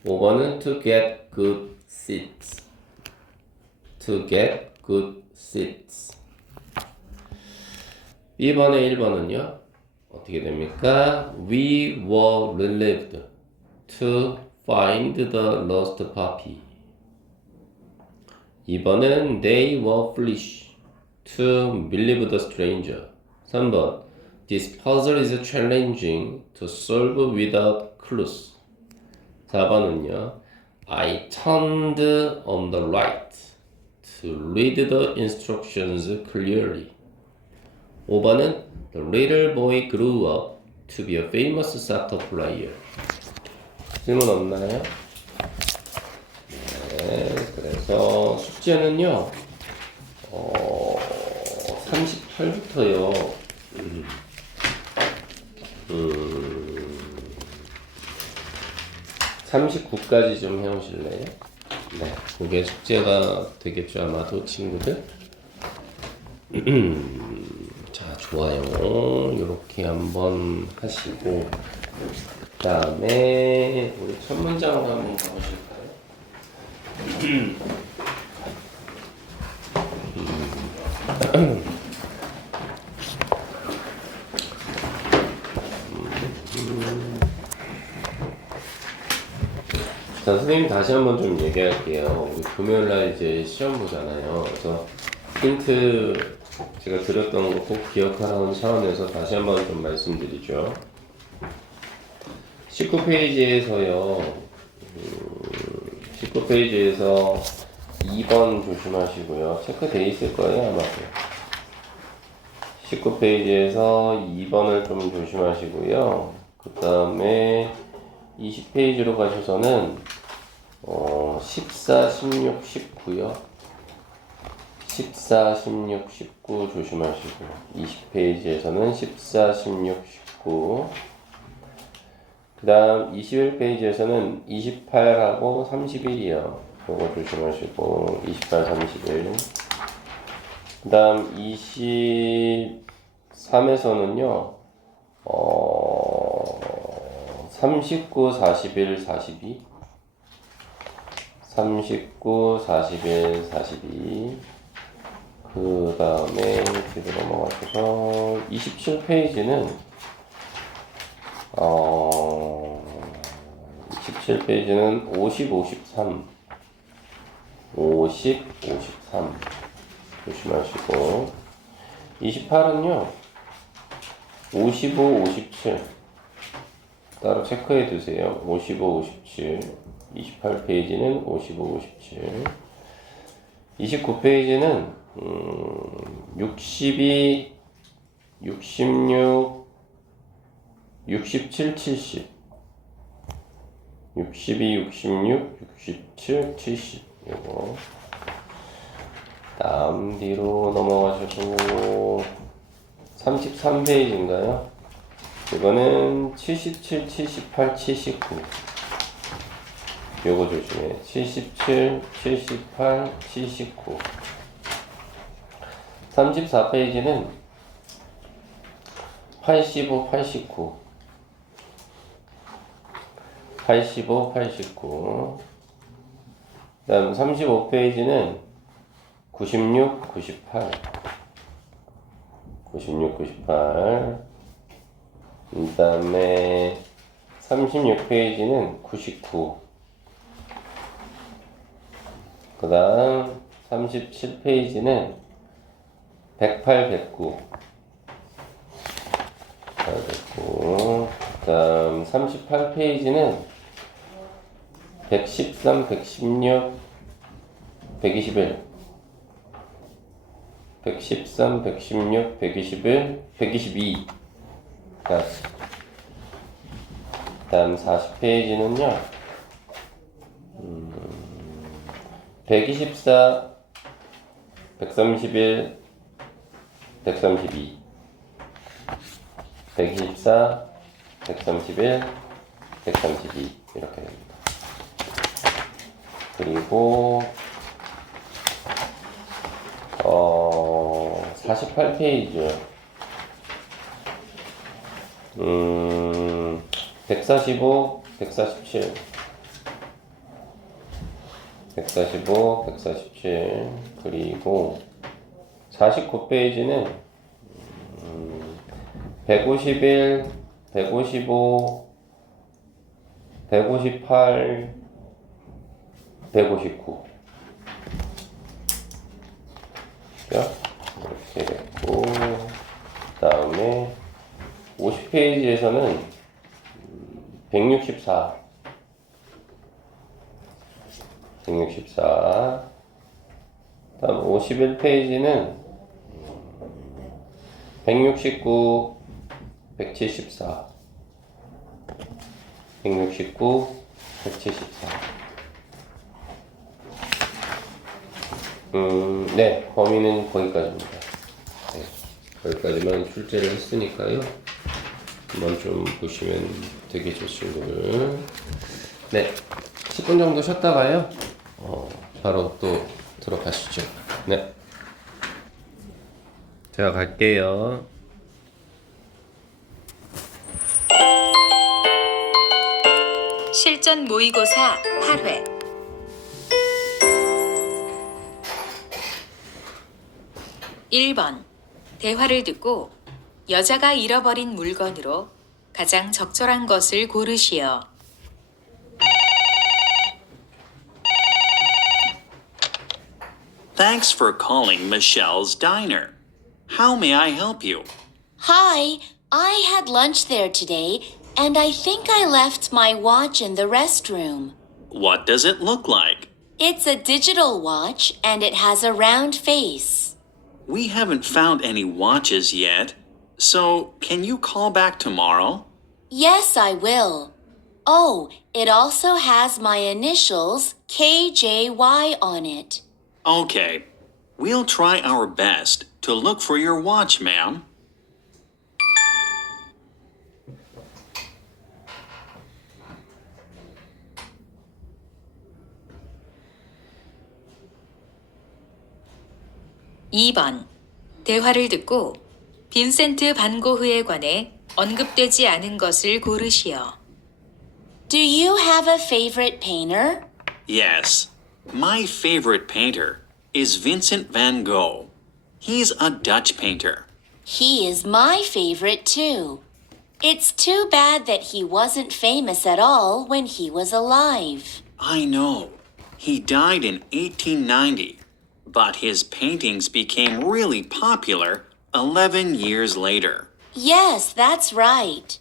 5번은 to get good seats. to get good seats. B번의 1번은요. 어떻게 됩니까? We were relieved to find the lost puppy. 2번은 They were foolish to believe the stranger. 3번 This puzzle is challenging to solve without clues. 4번은요. I turned on the light to read the instructions clearly. 5번은 The little boy grew up to be a famous soccer player. 질문 없나요? 네, 그래서 숙제는요. 38부터요. 39까지 좀 해오실래요? 네, 그게 숙제가 되겠죠 아마도 친구들. 자, 좋아요. 이렇게 한번 하시고 그 다음에 우리 첫 문장으로 한번 가보실까요? 자, 선생님 다시 한번 좀 얘기할게요. 우리 금요일날 이제 시험 보잖아요. 그래서 힌트 제가 드렸던 거 꼭 기억하라는 차원에서 다시 한번 좀 말씀드리죠. 19페이지에서요. 19페이지에서 2번 조심하시고요. 체크돼 있을 거예요, 아마. 19페이지에서 2번을 좀 조심하시고요. 그 다음에 20페이지로 가셔서는 14, 16, 19요. 14, 16, 19 조심하시고 20페이지에서는 14, 16, 19 그 다음 21페이지에서는 28하고 31이요. 그거 조심하시고 28, 31 그 다음 23에서는요 39, 41, 42 39, 41, 42 그 다음에 뒤로 넘어가셔서 27페이지는 27페이지는 50, 53 50, 53 조심하시고 28은요 55, 57 따로 체크해 두세요. 55, 57 28페이지는 55, 57 29페이지는 62, 66 67, 70 62, 66, 67, 70 요거 다음 뒤로 넘어가셔서 33페이지인가요? 이거는 77, 78, 79 요거 조심해. 77, 78, 79 34페이지는 85, 89 85, 89 그 다음 35페이지는 96, 98 96, 98 그 다음에 36페이지는 99 그 다음 37페이지는 108, 109 109 그 다음 38페이지는 113, 116, 121 113, 116, 121, 122 다음 40페이지는요 124, 131, 132 124, 131, 132 이렇게 됩니다. 그리고 48페이지요. 145, 147 145, 147 그리고 49페이지는 151, 155, 158, 159 이렇게 됐고 그 다음에 50페이지에서는 164 다음 51페이지는 169 174 169 174 네, 범위는 거기까지입니다. 네, 거기까지만 출제를 했으니까요. 한번 좀 보시면 되겠죠, 친구들. 네, 10분 정도 쉬었다가요. 바로 또 들어가시죠. 네. 제가 갈게요. 실전 모의고사 8회 1번 대화를 듣고 여자가 잃어버린 물건으로 가장 적절한 것을 고르시오. Thanks for calling Michelle's Diner. How may I help you? Hi, I had lunch there today, and I think I left my watch in the restroom. What does it look like? It's a digital watch, and it has a round face. We haven't found any watches yet, so can you call back tomorrow? Yes, I will. Oh, it also has my initials, KJY, on it. Okay, we'll try our best to look for your watch, ma'am. (2번) 대화를 듣고 빈센트 반 고흐에 관해 언급되지 않은 것을 고르시오. Do you have a favorite painter? Yes. My favorite painter is Vincent van Gogh. He's a Dutch painter. He is my favorite too. It's too bad that he wasn't famous at all when he was alive. I know. He died in 1890, but his paintings became really popular 11 years later. Yes, that's right.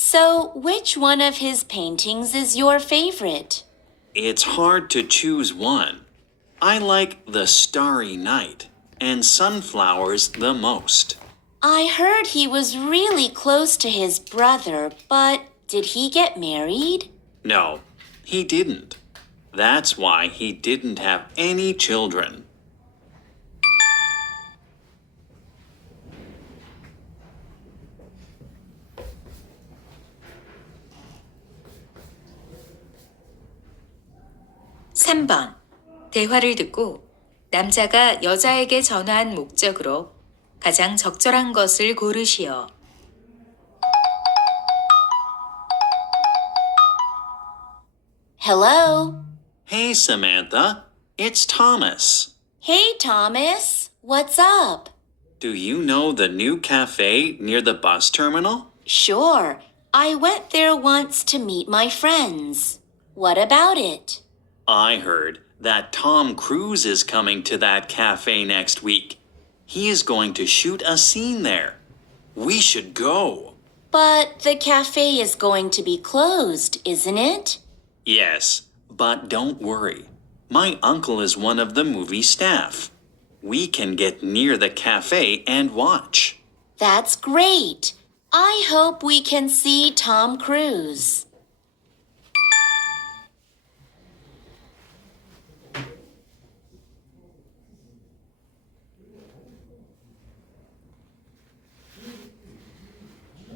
So, which one of his paintings is your favorite? It's hard to choose one. I like The Starry Night and Sunflowers the most. I heard he was really close to his brother, but did he get married? No, he didn't. That's why he didn't have any children. 삼 번 대화를 듣고 남자가 여자에게 전화한 목적으로 가장 적절한 것을 고르시오. Hello? Hey, Samantha, it's Thomas. Hey, Thomas. What's up? Do you know the new cafe near the bus terminal? Sure. I went there once to meet my friends. What about it? I heard that Tom Cruise is coming to that cafe next week. He is going to shoot a scene there. We should go. But the cafe is going to be closed, isn't it? Yes, but don't worry. My uncle is one of the movie staff. We can get near the cafe and watch. That's great. I hope we can see Tom Cruise.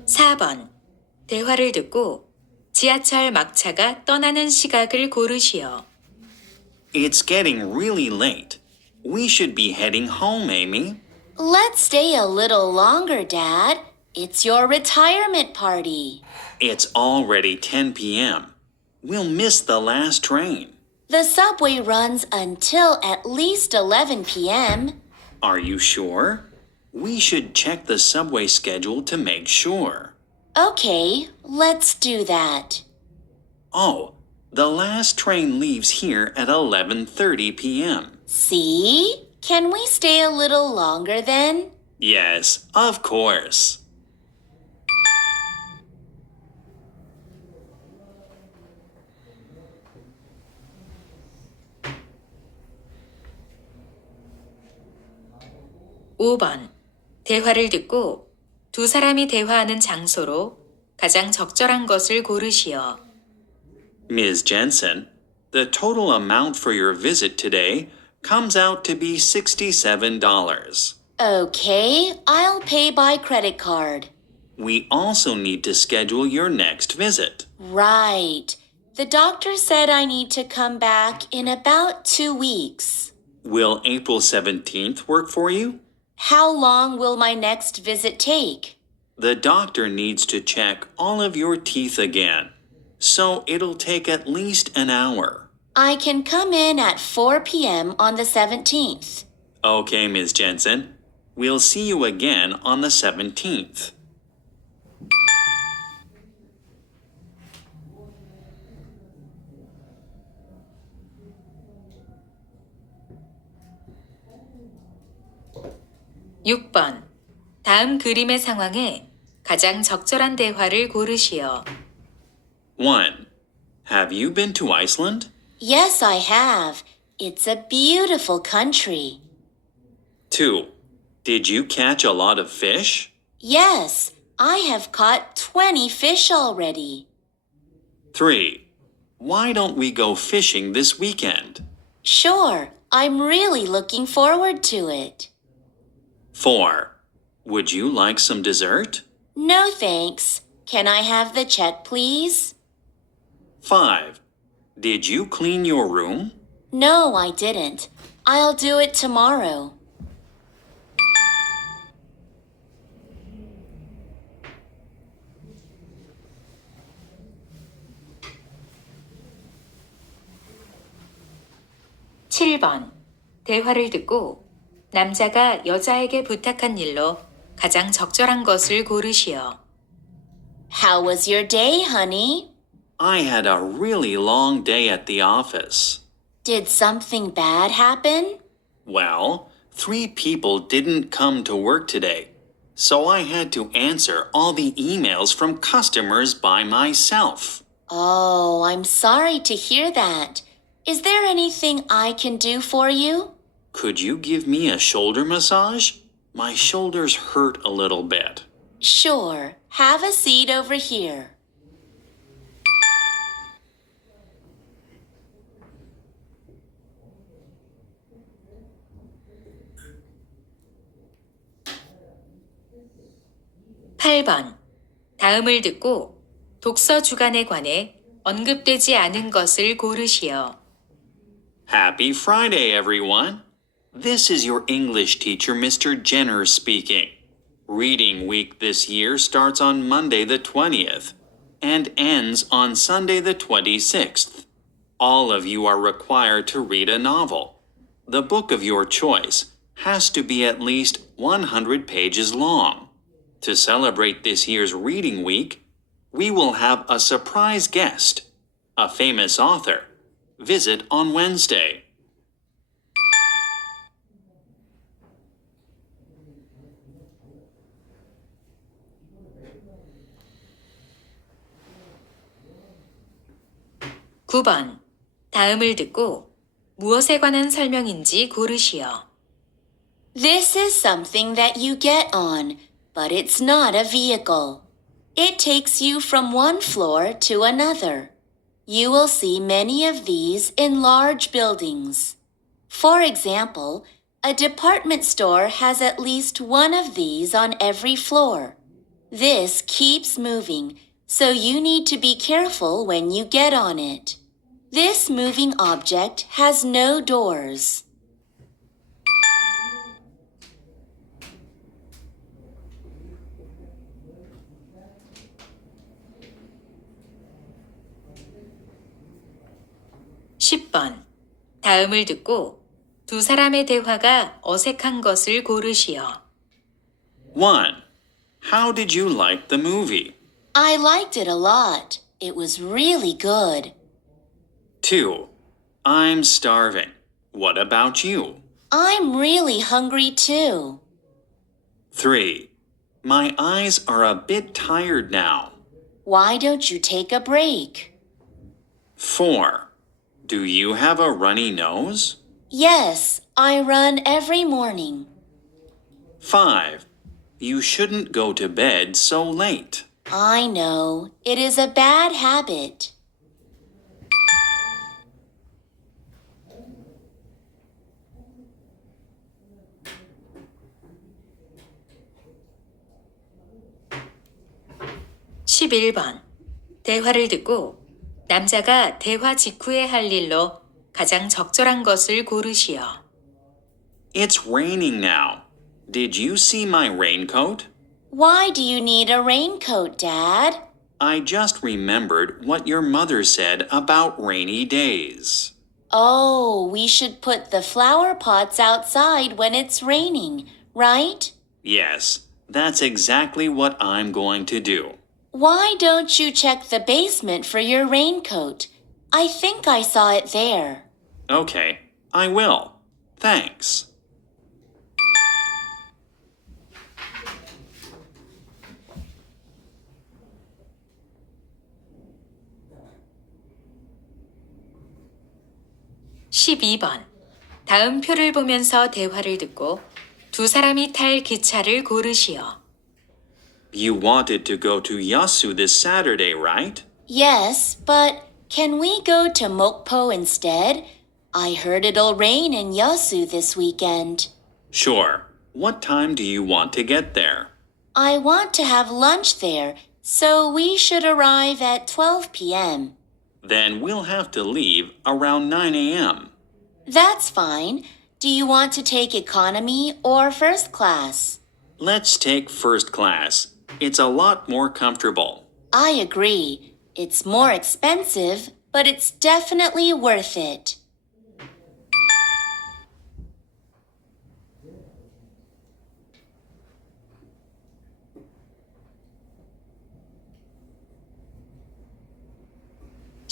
사 번 대화를 듣고 지하철 막차가 떠나는 시각을 고르시오. It's getting really late. We should be heading home, Amy. Let's stay a little longer, Dad. It's your retirement party. It's already 10 p.m. We'll miss the last train. The subway runs until at least 11 p.m. Are you sure? We should check the subway schedule to make sure. Okay, let's do that. Oh, the last train leaves here at 11:30 p.m. See? Can we stay a little longer then? Yes, of course. 오 번 대화를 듣고 두 사람이 대화하는 장소로 가장 적절한 것을 고르시오. Ms. Jensen, the total amount for your visit today comes out to be $67. Okay, I'll pay by credit card. We also need to schedule your next visit. Right. The doctor said I need to come back in about 2 weeks. Will April 17th work for you? How long will my next visit take? The doctor needs to check all of your teeth again, so it'll take at least an hour. I can come in at 4 p.m. on the 17th. Okay, Ms. Jensen. We'll see you again on the 17th. 육 번 다음 그림의 상황에 가장 적절한 대화를 고르시오. 1. Have you been to Iceland? Yes, I have. It's a beautiful country. 2. Did you catch a lot of fish? Yes, I have caught 20 fish already. 3. Why don't we go fishing this weekend? Sure, I'm really looking forward to it. 4. Would you like some dessert? No thanks. Can I have the check, please? 5. Did you clean your room? No, I didn't. I'll do it tomorrow. 7번. 대화를 듣고 남자가 여자에게 부탁한 일로 가장 적절한 것을 고르시오. How was your day, honey? I had a really long day at the office. Did something bad happen? Well, 3 people didn't come to work today, so I had to answer all the emails from customers by myself. Oh, I'm sorry to hear that. Is there anything I can do for you? Could you give me a shoulder massage? My shoulders hurt a little bit. Sure. Have a seat over here. (8번) 다음을 듣고 독서 주간에 관해 언급되지 않은 것을 고르시오. Happy Friday, everyone. This is your English teacher, Mr. Jenner, speaking. Reading week this year starts on Monday the 20th and ends on Sunday the 26th. All of you are required to read a novel. The book of your choice has to be at least 100 pages long. To celebrate this year's reading week, we will have a surprise guest, a famous author, visit on Wednesday. (9번) 다음을 듣고 무엇에 관한 설명인지 고르시오. This is something that you get on, but it's not a vehicle. It takes you from one floor to another. You will see many of these in large buildings. For example, a department store has at least one of these on every floor. This keeps moving, so you need to be careful when you get on it. This moving object has no doors. (10번) 다음을 듣고 두 사람의 대화가 어색한 것을 고르시오. 1. How did you like the movie? I liked it a lot. It was really good. 2. I'm starving. What about you? I'm really hungry too. 3. My eyes are a bit tired now. Why don't you take a break? 4. Do you have a runny nose? Yes, I run every morning. 5. You shouldn't go to bed so late. I know. It is a bad habit. (11번) 대화를 듣고 남자가 대화 직후에 할 일로 가장 적절한 것을 고르시오. It's raining now. Did you see my raincoat? Why do you need a raincoat, Dad? I just remembered what your mother said about rainy days. Oh, we should put the flower pots outside when it's raining, right? Yes, that's exactly what I'm going to do. Why don't you check the basement for your raincoat? I think I saw it there. Okay, I will. Thanks. (12번) 다음 표를 보면서 대화를 듣고 두 사람이 탈 기차를 고르시오. You wanted to go to Yasu this Saturday, right? Yes, but can we go to Mokpo instead? I heard it'll rain in Yasu this weekend. Sure. What time do you want to get there? I want to have lunch there, so we should arrive at 12 p.m. Then we'll have to leave around 9 a.m. That's fine. Do you want to take economy or first class? Let's take first class. It's a lot more comfortable. I agree. It's more expensive, but it's definitely worth it.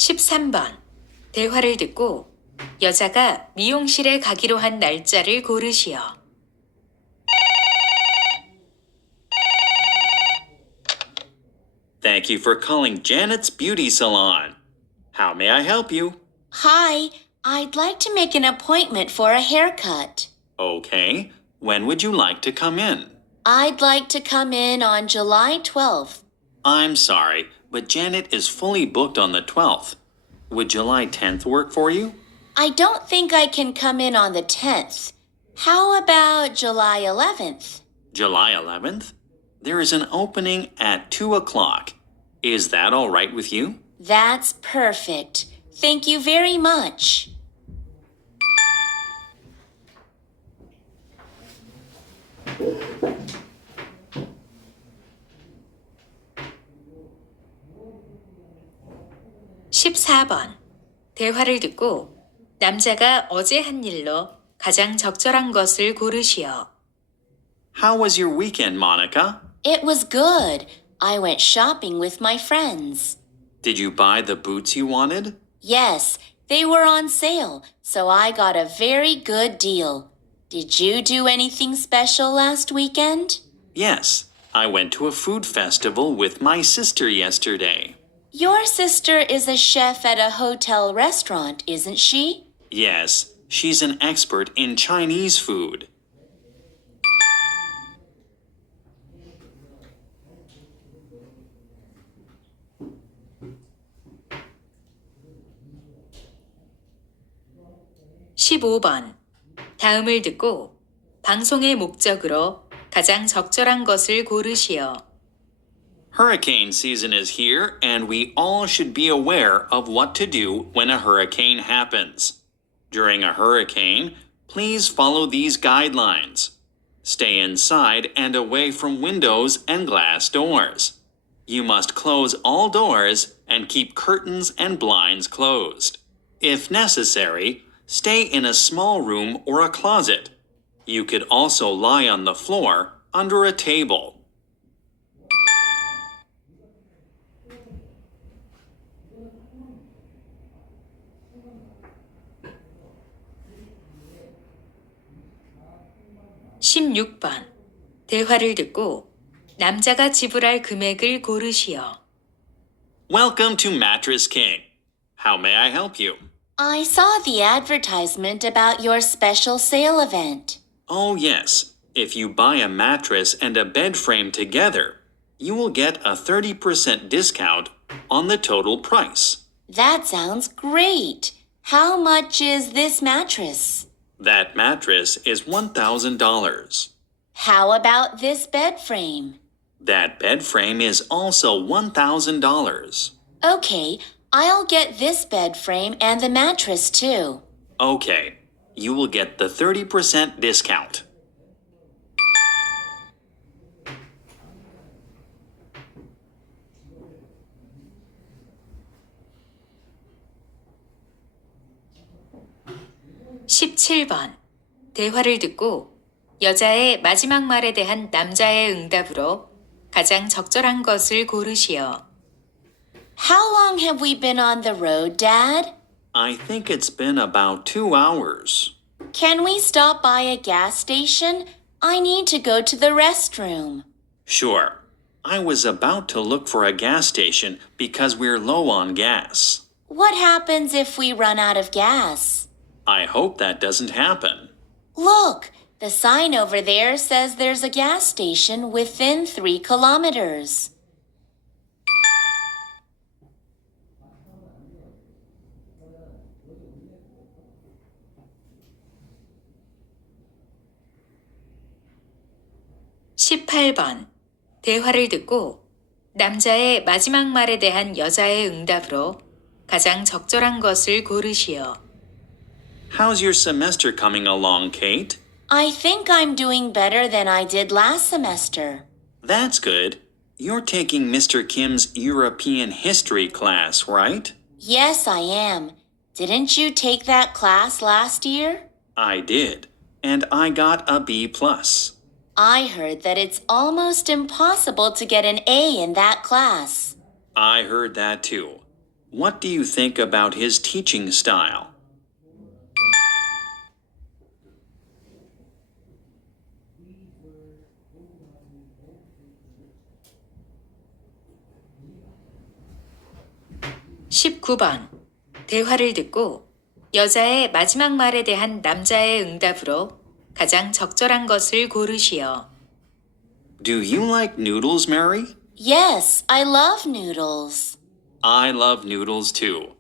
13번. 대화를 듣고 여자가 미용실에 가기로 한 날짜를 고르시오. Thank you for calling Janet's Beauty Salon. How may I help you? Hi, I'd like to make an appointment for a haircut. Okay. When would you like to come in? I'd like to come in on July 12th. I'm sorry, but Janet is fully booked on the 12th. Would July 10th work for you? I don't think I can come in on the 10th. How about July 11th? July 11th? There is an opening at 2 o'clock. Is that all right with you? That's perfect. Thank you very much. (14번) 대화를 듣고 남자가 어제 한 일로 가장 적절한 것을 고르시오. How was your weekend, Monica? It was good. I went shopping with my friends. Did you buy the boots you wanted? Yes, they were on sale, so I got a very good deal. Did you do anything special last weekend? Yes, I went to a food festival with my sister yesterday. Your sister is a chef at a hotel restaurant, isn't she? Yes, she's an expert in Chinese food. (15번) 다음을 듣고 방송의 목적으로 가장 적절한 것을 고르시오. Hurricane season is here, and we all should be aware of what to do when a hurricane happens. During a hurricane, please follow these guidelines. Stay inside and away from windows and glass doors. You must close all doors and keep curtains and blinds closed. If necessary, stay in a small room or a closet. You could also lie on the floor under a table. (16번) 대화를 듣고 남자가 지불할 금액을 고르시오. Welcome to Mattress King. How may I help you? I saw the advertisement about your special sale event. Oh, yes. If you buy a mattress and a bed frame together, you will get a 30% discount on the total price. That sounds great. How much is this mattress? That mattress is $1,000. How about this bed frame? That bed frame is also $1,000. Okay, I'll get this bed frame and the mattress too. Okay, you will get the 30% discount. (17번) 대화를 듣고 여자의 마지막 말에 대한 남자의 응답으로 가장 적절한 것을 고르시오. How long have we been on the road, Dad? I think it's been about 2 hours. Can we stop by a gas station? I need to go to the restroom. Sure. I was about to look for a gas station because we're low on gas. What happens if we run out of gas? I hope that doesn't happen. Look, the sign over there says there's a gas station within 3 kilometers. (18번) 대화를 듣고 남자의 마지막 말에 대한 여자의 응답으로 가장 적절한 것을 고르시오. How's your semester coming along, Kate? I think I'm doing better than I did last semester. That's good. You're taking Mr. Kim's European history class, right? Yes, I am. Didn't you take that class last year? I did, and I got a B+. I heard that it's almost impossible to get an A in that class. I heard that too. What do you think about his teaching style? (19번) 대화를 듣고 여자의 마지막 말에 대한 남자의 응답으로 가장 적절한 것을 고르시오. Do you like noodles, Mary? Yes, I love noodles. I love noodles too.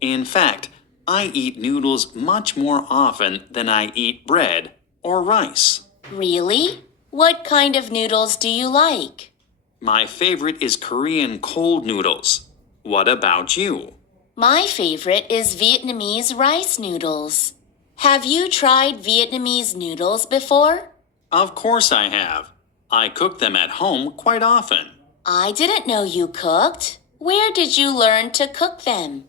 In fact, I eat noodles much more often than I eat bread or rice. Really? What kind of noodles do you like? My favorite is Korean cold noodles. What about you? My favorite is Vietnamese rice noodles. Have you tried Vietnamese noodles before? Of course I have. I cook them at home quite often. I didn't know you cooked. Where did you learn to cook them?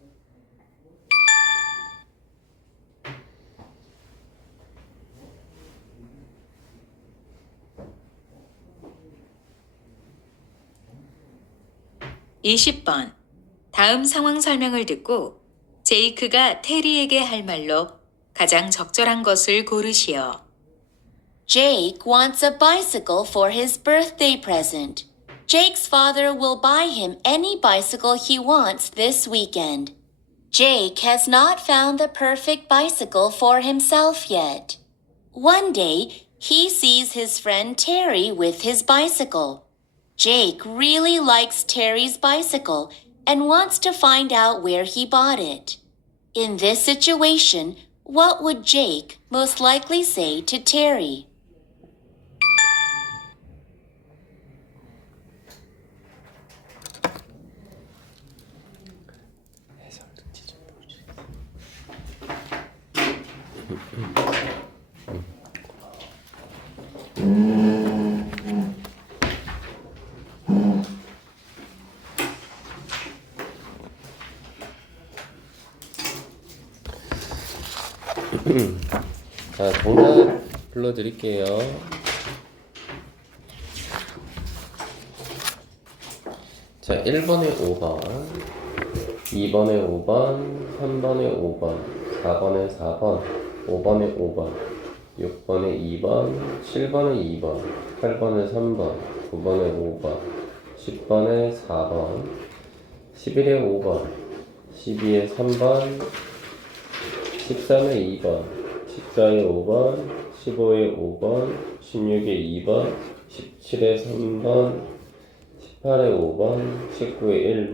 (20번) 다음 상황 설명을 듣고 제이크가 테리에게 할 말로 가장 적절한 것을 고르시오. Jake wants a bicycle for his birthday present. Jake's father will buy him any bicycle he wants this weekend. Jake has not found the perfect bicycle for himself yet. One day, he sees his friend Terry with his bicycle. Jake really likes Terry's bicycle and wants to find out where he bought it. In this situation, what would Jake most likely say to Terry? 자, 정답 불러드릴게요. 자, 1번에 5번, 2번에 5번, 3번에 5번, 4번에 4번, 5번에 5번, 6번에 2번, 7번에 2번, 8번에 3번, 9번에 5번, 10번에 4번, 11에 5번, 12에 3번, 13에 2번, 14에 5번, 15에 5번, 16에 2번, 17에 3번, 18에 5번, 19에 1번,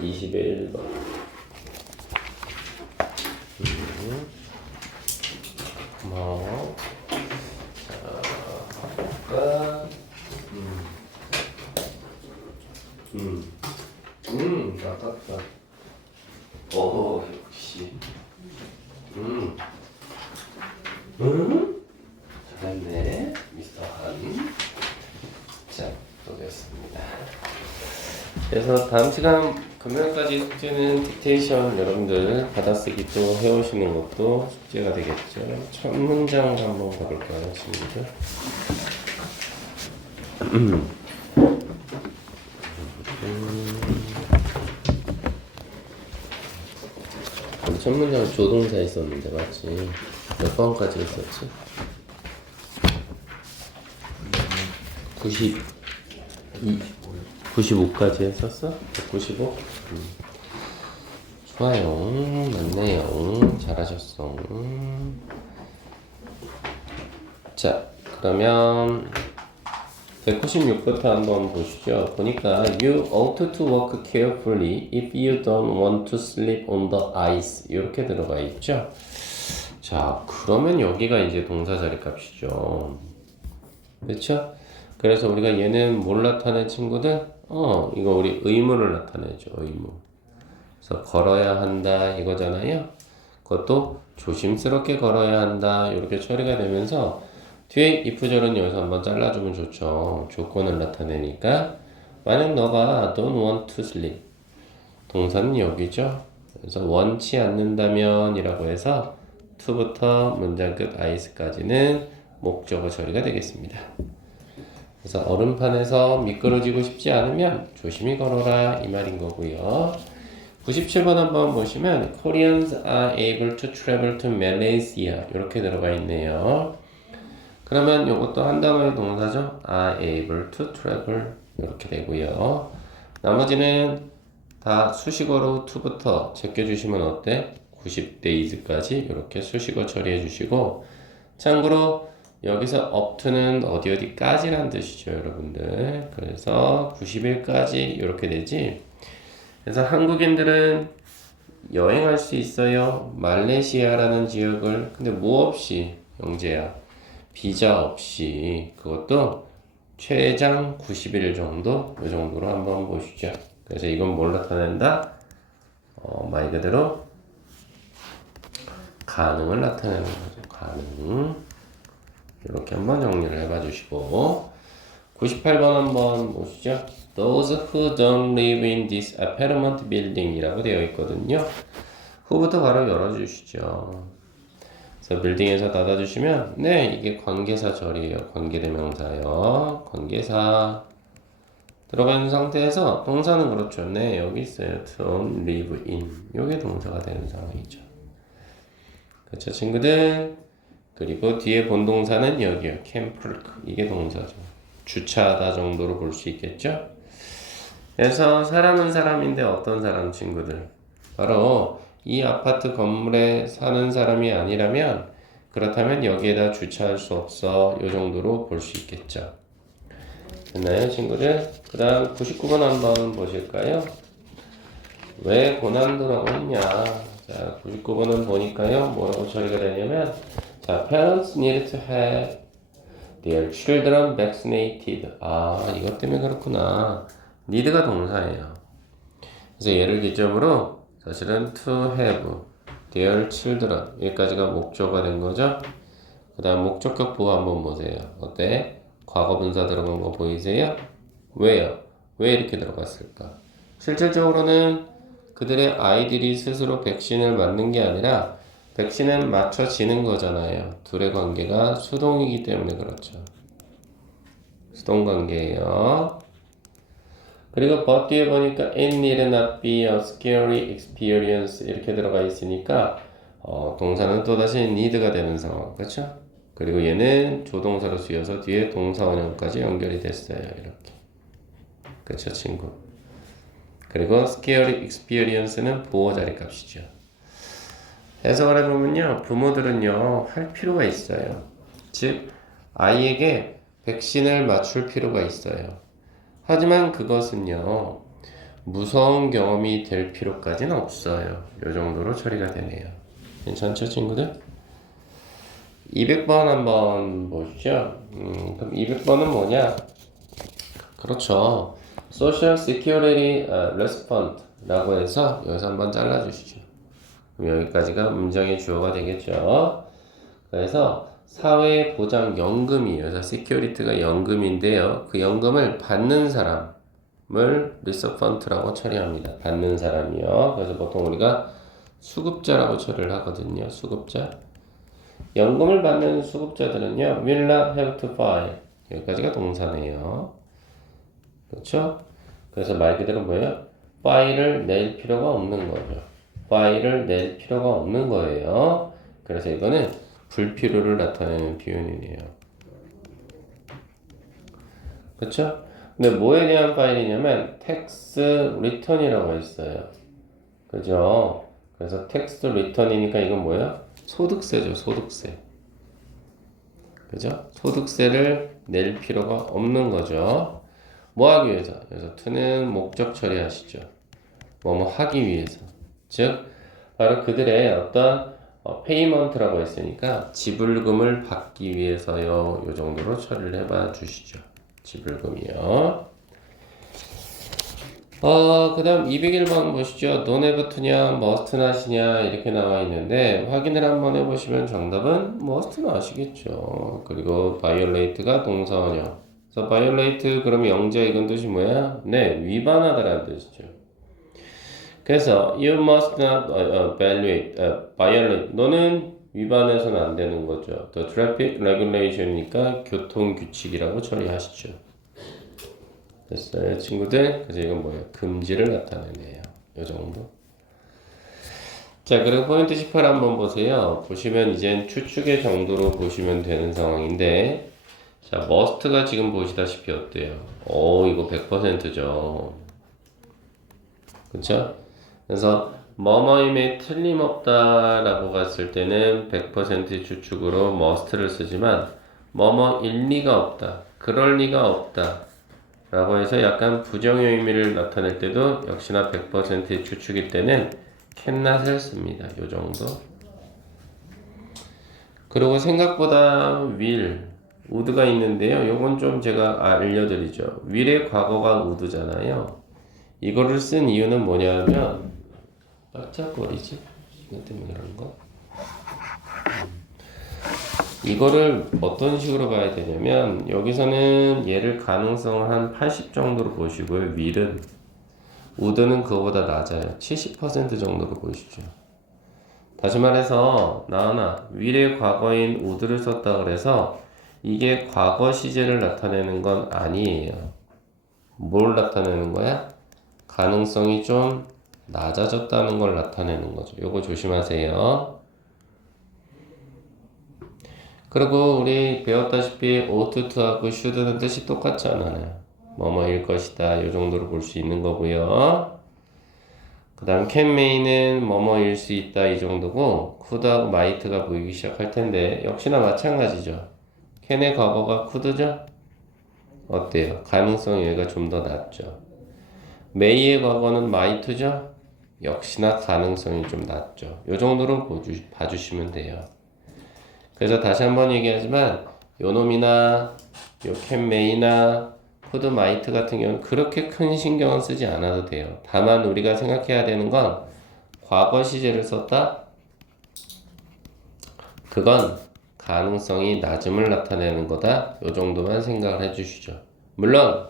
20에 1번. 고마워. 자, 볼까? 아깝다. 오, 역시. 잘했네, 미스터 한. 자, 또 됐습니다. 그래서 다음 시간 금요일까지 숙제는 딕테이션 여러분들 받아쓰기 또 해오시는 것도 숙제가 되겠죠. 첫 문장 한번 가볼까요, 친구들? 첫 문장은 조동사 있었는데 맞지? 몇 번까지 있었지? 95까지 했었어? 195? 좋아요. 맞네요. 잘하셨어. 자, 그러면 196부터 한번 보시죠. 보니까 You ought to work carefully if you don't want to slip on the ice 이렇게 들어가 있죠. 자, 그러면 여기가 이제 동사 자리 값이죠. 그렇죠? 그래서 우리가 얘는 뭘 나타내 친구들? 이거 우리 의무를 나타내죠. 의무. 그래서 걸어야 한다 이거잖아요. 그것도 조심스럽게 걸어야 한다 이렇게 처리가 되면서 뒤에 if절은 여기서 한번 잘라주면 좋죠. 조건을 나타내니까 만약 너가 don't want to sleep 동사는 여기죠. 그래서 원치 않는다면 이라고 해서 to부터 문장 끝 ice까지는 목적어 처리가 되겠습니다. 그래서 얼음판에서 미끄러지고 싶지 않으면 조심히 걸어라 이 말인 거고요. 97번 한번 보시면 Koreans are able to travel to Malaysia 이렇게 들어가 있네요. 그러면 이것도 한 단어의 동사죠. are able to travel 이렇게 되고요. 나머지는 다 수식어로 to부터 제껴주시면 어때? 90days까지 이렇게 수식어 처리해 주시고 참고로 여기서 up to는 어디까지란 뜻이죠 여러분들. 그래서 90일까지 이렇게 되지. 그래서 한국인들은 여행할 수 있어요 말레이시아라는 지역을. 근데 뭐 없이 영재야 비자 없이. 그것도 최장 90일 정도 이 정도로 한번 보시죠. 그래서 이건 뭘 나타낸다? 말 그대로 가능을 나타내는 거죠. 가능. 이렇게 한번 정리를 해봐 주시고 98번 한번 보시죠. Those who don't live in this apartment building 이라고 되어 있거든요. 후부터 바로 열어주시죠. 그래서 빌딩에서 닫아주시면 네 이게 관계사 절이에요. 관계대명사요. 관계사 들어가 있는 상태에서 동사는 그렇죠. 네 여기 있어요. don't live in 요게 동사가 되는 상황이죠. 그렇죠 친구들. 그리고 뒤에 본동사는 여기요. 캠프르크 이게 동사죠. 주차하다 정도로 볼 수 있겠죠. 그래서 사람은 사람인데 어떤 사람 친구들? 바로 이 아파트 건물에 사는 사람이 아니라면 그렇다면 여기에다 주차할 수 없어 요 정도로 볼 수 있겠죠. 됐나요 친구들? 그 다음 99번 한번 보실까요? 왜 고난도라고 했냐. 자 99번은 보니까요 뭐라고 처리가 되냐면 자 parents need to have their children vaccinated. 아 이것 때문에 그렇구나. need가 동사예요. 그래서 얘를 기점으로 사실은 to have their children 여기까지가 목적어가 된 거죠. 그 다음 목적격 보호 한번 보세요. 어때? 과거분사 들어간 거 보이세요? 왜요? 왜 이렇게 들어갔을까? 실질적으로는 그들의 아이들이 스스로 백신을 맞는 게 아니라 백신은 맞춰지는 거잖아요. 둘의 관계가 수동이기 때문에 그렇죠. 수동 관계예요. 그리고 but 뒤에 보니까 it need not be a scary experience 이렇게 들어가 있으니까 동사는 또다시 need가 되는 상황. 그렇죠? 그리고 얘는 조동사로 쓰여서 뒤에 동사 원형까지 연결이 됐어요. 이렇게. 그렇죠 친구? 그리고 scary experience는 보호 자리 값이죠. 해석을 해보면요 부모들은요 할 필요가 있어요. 즉 아이에게 백신을 맞출 필요가 있어요. 하지만 그것은요 무서운 경험이 될 필요까지는 없어요. 이 정도로 처리가 되네요. 괜찮죠 친구들? 200번 한번 보시죠. 그럼 200번은 뭐냐? 그렇죠. Social Security Response 라고 해서 여기서 한번 잘라주시죠. 그럼 여기까지가 문장의 주어가 되겠죠. 그래서 사회보장연금이에요. 그래서 security가 연금인데요. 그 연금을 받는 사람을 recipient 처리합니다. 받는 사람이요. 그래서 보통 우리가 수급자라고 처리를 하거든요. 수급자. 연금을 받는 수급자들은요. will not have to file. 여기까지가 동사네요. 그렇죠? 그래서 말 그대로 뭐예요? file을 낼 필요가 없는 거죠. file을 낼 필요가 없는 거예요. 그래서 이거는 불필요를 나타내는 표현이네요. 그렇죠? 근데 뭐에 대한 파일이냐면 tax return이라고 있어요. 그죠? 그래서 tax return이니까 이건 뭐야? 소득세죠, 소득세. 그죠? 소득세를 낼 필요가 없는 거죠. 뭐 하기 위해서? 그래서 to는 목적 처리하시죠. 뭐뭐 하기 위해서. 즉 바로 그들의 어떤 페이먼트라고 했으니까 지불금을 받기 위해서요. 요 정도로 처리를 해봐 주시죠. 지불금이요. 그 다음 201번 보시죠. none to냐 must not이냐 이렇게 나와 있는데 확인을 한번 해보시면 정답은 must not이겠죠. 그리고 violate가 동사원형. 그래서 violate 그러면 영재 이건 뜻이 뭐야? 네, 위반하다라는 뜻이죠. 그래서 you must not violate. 너는 위반해서는 안 되는 거죠. The traffic regulation이니까 교통규칙이라고 처리하시죠. 됐어요 친구들? 그래서 이건 뭐예요? 금지를 나타내네요. 이 정도. 자, 그리고 포인트 18 한번 보세요. 보시면 이젠 추측의 정도로 보시면 되는 상황인데, 자, must가 지금 보시다시피 어때요? 이거 100%죠. 그쵸? 그래서 뭐뭐임에 틀림없다라고 갔을 때는 100% 추측으로 must를 쓰지만 뭐뭐일 리가 없다, 그럴 리가 없다 라고 해서 약간 부정의 의미를 나타낼 때도 역시나 100%의 추측일 때는 cannot을 씁니다. 요 정도. 그리고 생각보다 will, would가 있는데요. 요건 좀 제가 알려드리죠. will의 과거가 would잖아요. 이거를 쓴 이유는 뭐냐면 빡짝거리지? 이것 때문에 그런 거? 이거를 어떤 식으로 봐야 되냐면 여기서는 얘를 가능성을 한 80 정도로 보시고요. will은 would는 그거보다 낮아요. 70% 정도로 보시죠. 다시 말해서 나은아, will의 과거인 would를 썼다 그래서 이게 과거 시제를 나타내는 건 아니에요. 뭘 나타내는 거야? 가능성이 좀 낮아졌다는 걸 나타내는 거죠. 요거 조심하세요. 그리고 우리 배웠다시피 ought to하고 should는 뜻이 똑같지 않아요. 뭐뭐일 것이다. 요 정도로 볼 수 있는 거고요. 그 다음 can may는 뭐뭐일 수 있다. 이 정도고 could하고 might가 보이기 시작할 텐데 역시나 마찬가지죠. can의 과거가 could죠? 어때요? 가능성이 여기가 좀 더 낮죠. may의 과거는 might죠? 역시나 가능성이 좀 낮죠. 요 정도로 봐주시면 돼요. 그래서 다시 한번 얘기하지만 요 놈이나 요 can may나 could might 같은 경우는 그렇게 큰 신경은 쓰지 않아도 돼요. 다만 우리가 생각해야 되는 건 과거 시제를 썼다? 그건 가능성이 낮음을 나타내는 거다. 요 정도만 생각을 해주시죠. 물론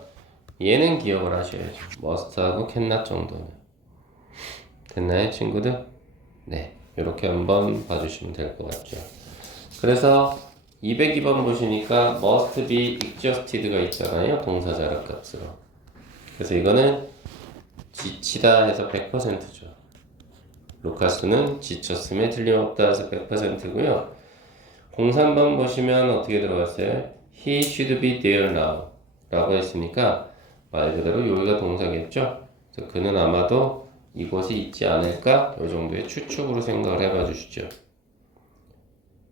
얘는 기억을 하셔야죠. must하고 cannot 정도는. 됐나요, 친구들? 네, 이렇게 한번 봐주시면 될 것 같죠. 그래서 202번 보시니까 must be exhausted가 있잖아요. 동사 자력 값으로. 그래서 이거는 지치다 해서 100%죠. 루카스는 지쳤음에 틀림없다 해서 100%고요. 03번 보시면 어떻게 들어갔어요? He should be there now 라고 했으니까 말 그대로 여기가 동사겠죠? 그래서 그는 아마도 이곳에 있지 않을까? 이 정도의 추측으로 생각을 해봐 주시죠.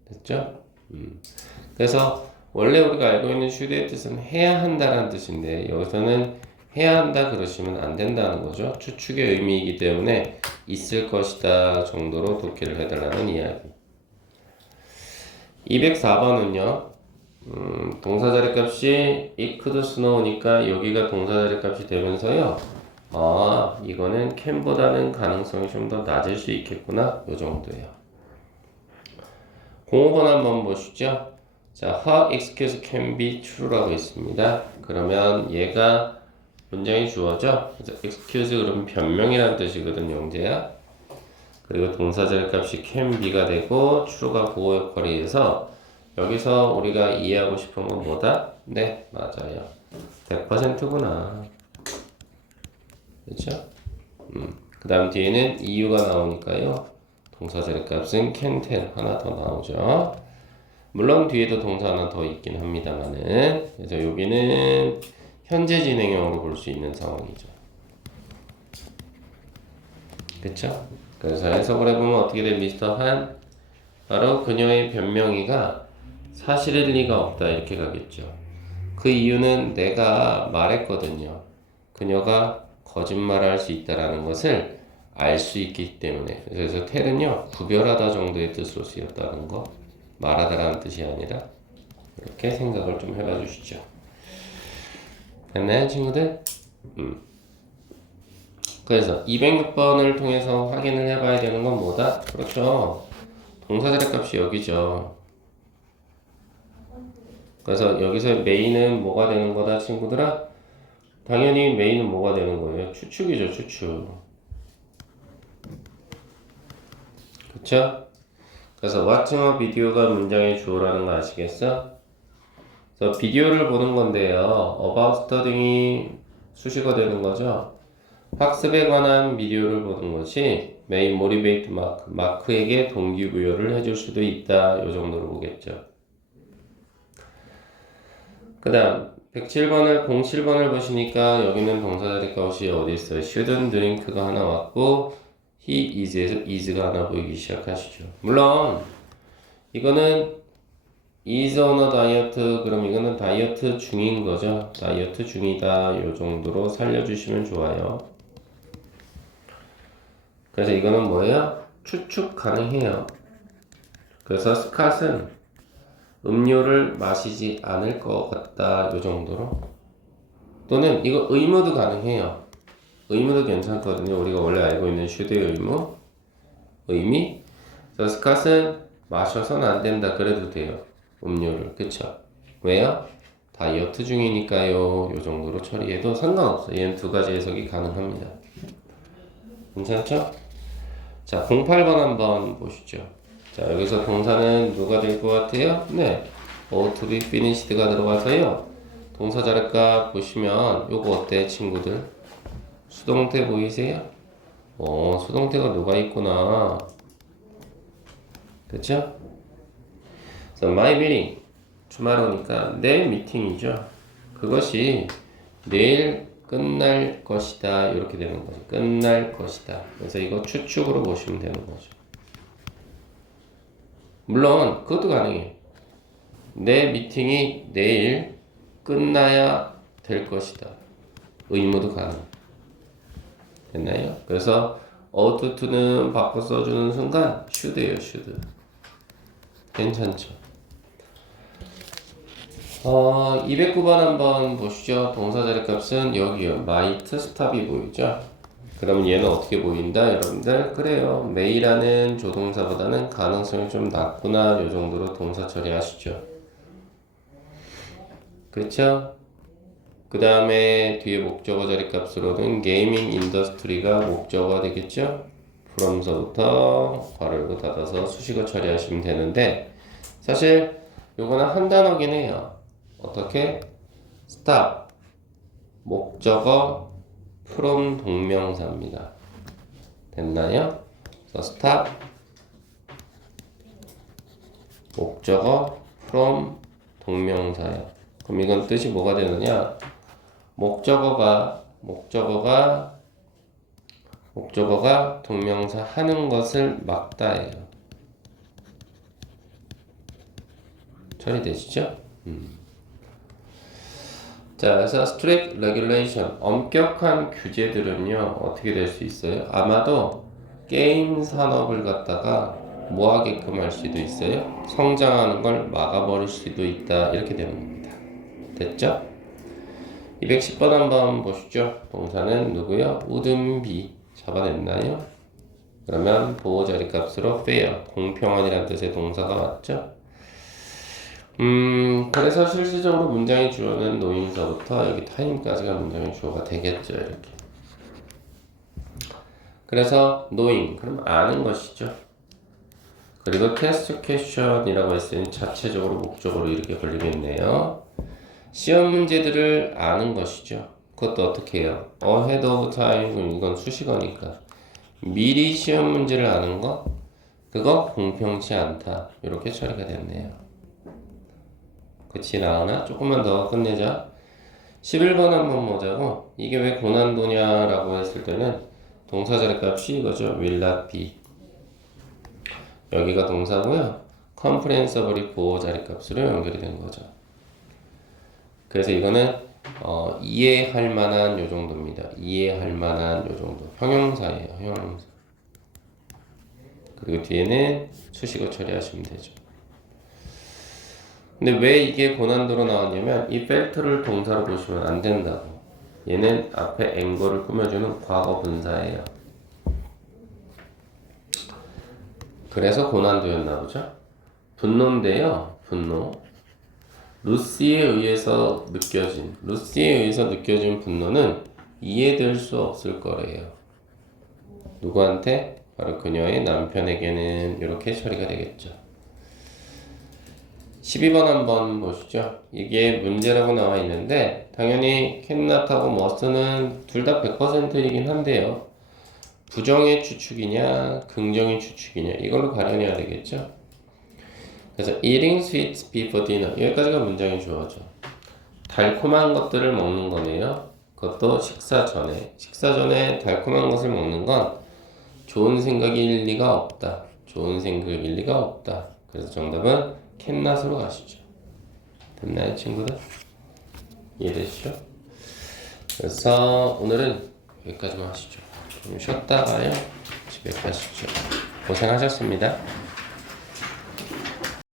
됐죠? 그래서 원래 우리가 알고 있는 should의 뜻은 해야 한다라는 뜻인데 여기서는 해야 한다 그러시면 안 된다는 거죠. 추측의 의미이기 때문에 있을 것이다 정도로 독해를 해달라는 이야기. 204번은요. 동사 자리값이 it could snow니까 여기가 동사 자리값이 되면서요. 이거는 can보다는 가능성이 좀 더 낮을 수 있겠구나. 요 정도예요. 05번 한번 보시죠. 자, her excuse can be true라고 있습니다. 그러면 얘가 문장이 주어져. 그래서 excuse 그러면 변명이라는 뜻이거든, 영재야. 그리고 동사 자리값이 can be가 되고 true가 보호 역할이 해서 여기서 우리가 이해하고 싶은 건 뭐다? 네, 맞아요. 100%구나. 그렇죠? 그 다음 뒤에는 이유가 나오니까요. 동사 자리값은 can tell 하나 더 나오죠. 물론 뒤에도 동사 하나 더 있긴 합니다만은. 그래서 여기는 현재 진행형으로 볼 수 있는 상황이죠. 그쵸? 그래서 해석을 해보면 어떻게 돼? 미스터 한 바로 그녀의 변명이가 사실일 리가 없다 이렇게 가겠죠. 그 이유는 내가 말했거든요. 그녀가 거짓말할 수 있다라는 것을 알 수 있기 때문에. 그래서 tell은요 구별하다 정도의 뜻으로 쓰였다는 거, 말하다라는 뜻이 아니라 이렇게 생각을 좀 해봐 주시죠. 됐나요, 친구들? 그래서 206번을 통해서 확인을 해봐야 되는 건 뭐다? 그렇죠. 동사 자리값이 여기죠. 그래서 여기서 메인은 뭐가 되는 거다, 친구들아? 당연히 메인은 뭐가 되는 거예요? 추측이죠, 추측. 그쵸? 그래서 watching a video가 문장의 주어라는 거 아시겠어? 그래서 비디오를 보는 건데요. about studying이 수식어 되는 거죠. 학습에 관한 비디오를 보는 것이 may motivate 마크. 마크에게 동기부여를 해줄 수도 있다. 요 정도로 보겠죠. 그 다음 107번을 07번을 보시니까 여기는 동사자리 값이 어디 있어요? shouldn't drink가 하나 왔고 he is가 하나 보이기 시작하시죠. 물론 이거는 is on a diet, 그럼 이거는 다이어트 중인 거죠. 다이어트 중이다. 요 정도로 살려주시면 좋아요. 그래서 이거는 뭐예요? 추측 가능해요. 그래서 스캇은 음료를 마시지 않을 것 같다. 요 정도로. 또는 이거 의무도 가능해요. 의무도 괜찮거든요. 우리가 원래 알고 있는 should의 의무, 의미. 그래서 스캇은 마셔서는 안 된다. 그래도 돼요. 음료를. 그쵸? 왜요? 다이어트 중이니까요. 요 정도로 처리해도 상관없어요. 얘는 두 가지 해석이 가능합니다. 괜찮죠? 자, 08번 한번 보시죠. 자, 여기서 동사는 누가 될 것 같아요? 네, ought to be finished가 들어가서요. 동사 자리값 보시면 요거 어때 친구들? 수동태 보이세요? 수동태가 누가 있구나. 그쵸? 그래서 my meeting, 주말 오니까 내일 미팅이죠. 그것이 내일 끝날 것이다. 이렇게 되는 거죠. 끝날 것이다. 그래서 이거 추측으로 보시면 되는 거죠. 물론 그것도 가능해요. 내 미팅이 내일 끝나야 될 것이다. 의무도 가능. 됐나요? 그래서 ought to는 바꿔 써주는 순간 should예요. should. 괜찮죠? 209번 한번 보시죠. 동사 자리 값은 여기요. might, stop이 보이죠? 그러면 얘는 어떻게 보인다? 여러분들, 그래요. may라는 조동사보다는 가능성이 좀 낮구나. 요 정도로 동사 처리하시죠. 그렇죠? 그 다음에 뒤에 목적어 자리 값으로는 게이밍 인더스트리가 목적어가 되겠죠? from서부터 괄호 열고 닫아서 수식어 처리하시면 되는데, 사실 요거는 한 단어긴 해요. 어떻게? stop, 목적어, from 동명사입니다. 됐나요? 그래서 stop, 목적어, from 동명사예요. 그럼 이건 뜻이 뭐가 되느냐? 목적어가 동명사 하는 것을 막다예요. 처리되시죠? 자, 그래서 strict regulation, 엄격한 규제들은요, 어떻게 될 수 있어요? 아마도 게임 산업을 갖다가 뭐 하게끔 할 수도 있어요? 성장하는 걸 막아버릴 수도 있다. 이렇게 되는 겁니다. 됐죠? 210번 한번 보시죠. 동사는 누구요? wouldn't be. 잡아냈나요? 그러면 보호 자리 값으로 fair, 공평한이라는 뜻의 동사가 맞죠? 그래서 실질적으로 문장의 주어는 노인서부터 여기 타임까지가 문장의 주어가 되겠죠. 이렇게. 그래서 knowing, 그럼 아는 것이죠. 그리고 test question이라고 했으니 자체적으로 목적으로 이렇게 걸리겠네요. 시험 문제들을 아는 것이죠. 그것도 어떻게 해요? ahead of time, 이건 수식어니까. 미리 시험 문제를 아는 거? 그거 공평치 않다. 이렇게 처리가 됐네요. 그치, 나오나? 조금만 더 끝내자. 11번 한번 보자고. 이게 왜 고난도냐라고 했을 때는 동사 자리 값이 이거죠. will not be. 여기가 동사고요. comprehensible이 보호 자리 값으로 연결이 된 거죠. 그래서 이거는 이해할 만한 요 정도입니다. 이해할 만한 요 정도. 형용사예요. 형용사. 그리고 뒤에는 수식어 처리하시면 되죠. 근데 왜 이게 고난도로 나왔냐면 이 fact를 동사로 보시면 안 된다고. 얘는 앞에 앵거를 꾸며주는 과거 분사예요. 그래서 고난도였나 보죠. 분노인데요. 분노. 루시에 의해서 느껴진 분노는 이해될 수 없을 거래요. 누구한테? 바로 그녀의 남편에게는. 이렇게 처리가 되겠죠. 12번 한번 보시죠. 이게 문제라고 나와 있는데 당연히 cannot하고 must는 둘 다 100%이긴 한데요. 부정의 추측이냐 긍정의 추측이냐 이걸로 가려내야 되겠죠. 그래서 eating sweets before dinner 여기까지가 문장의 주어죠. 달콤한 것들을 먹는 거네요. 그것도 식사 전에 달콤한 것을 먹는 건 좋은 생각일 리가 없다. 좋은 생각일 리가 없다. 그래서 정답은 캔낫으로 가시죠. 됐나요, 친구들? 이해되시죠? 그래서 오늘은 여기까지만 하시죠. 좀 쉬었다가요 집에 가시죠. 고생하셨습니다.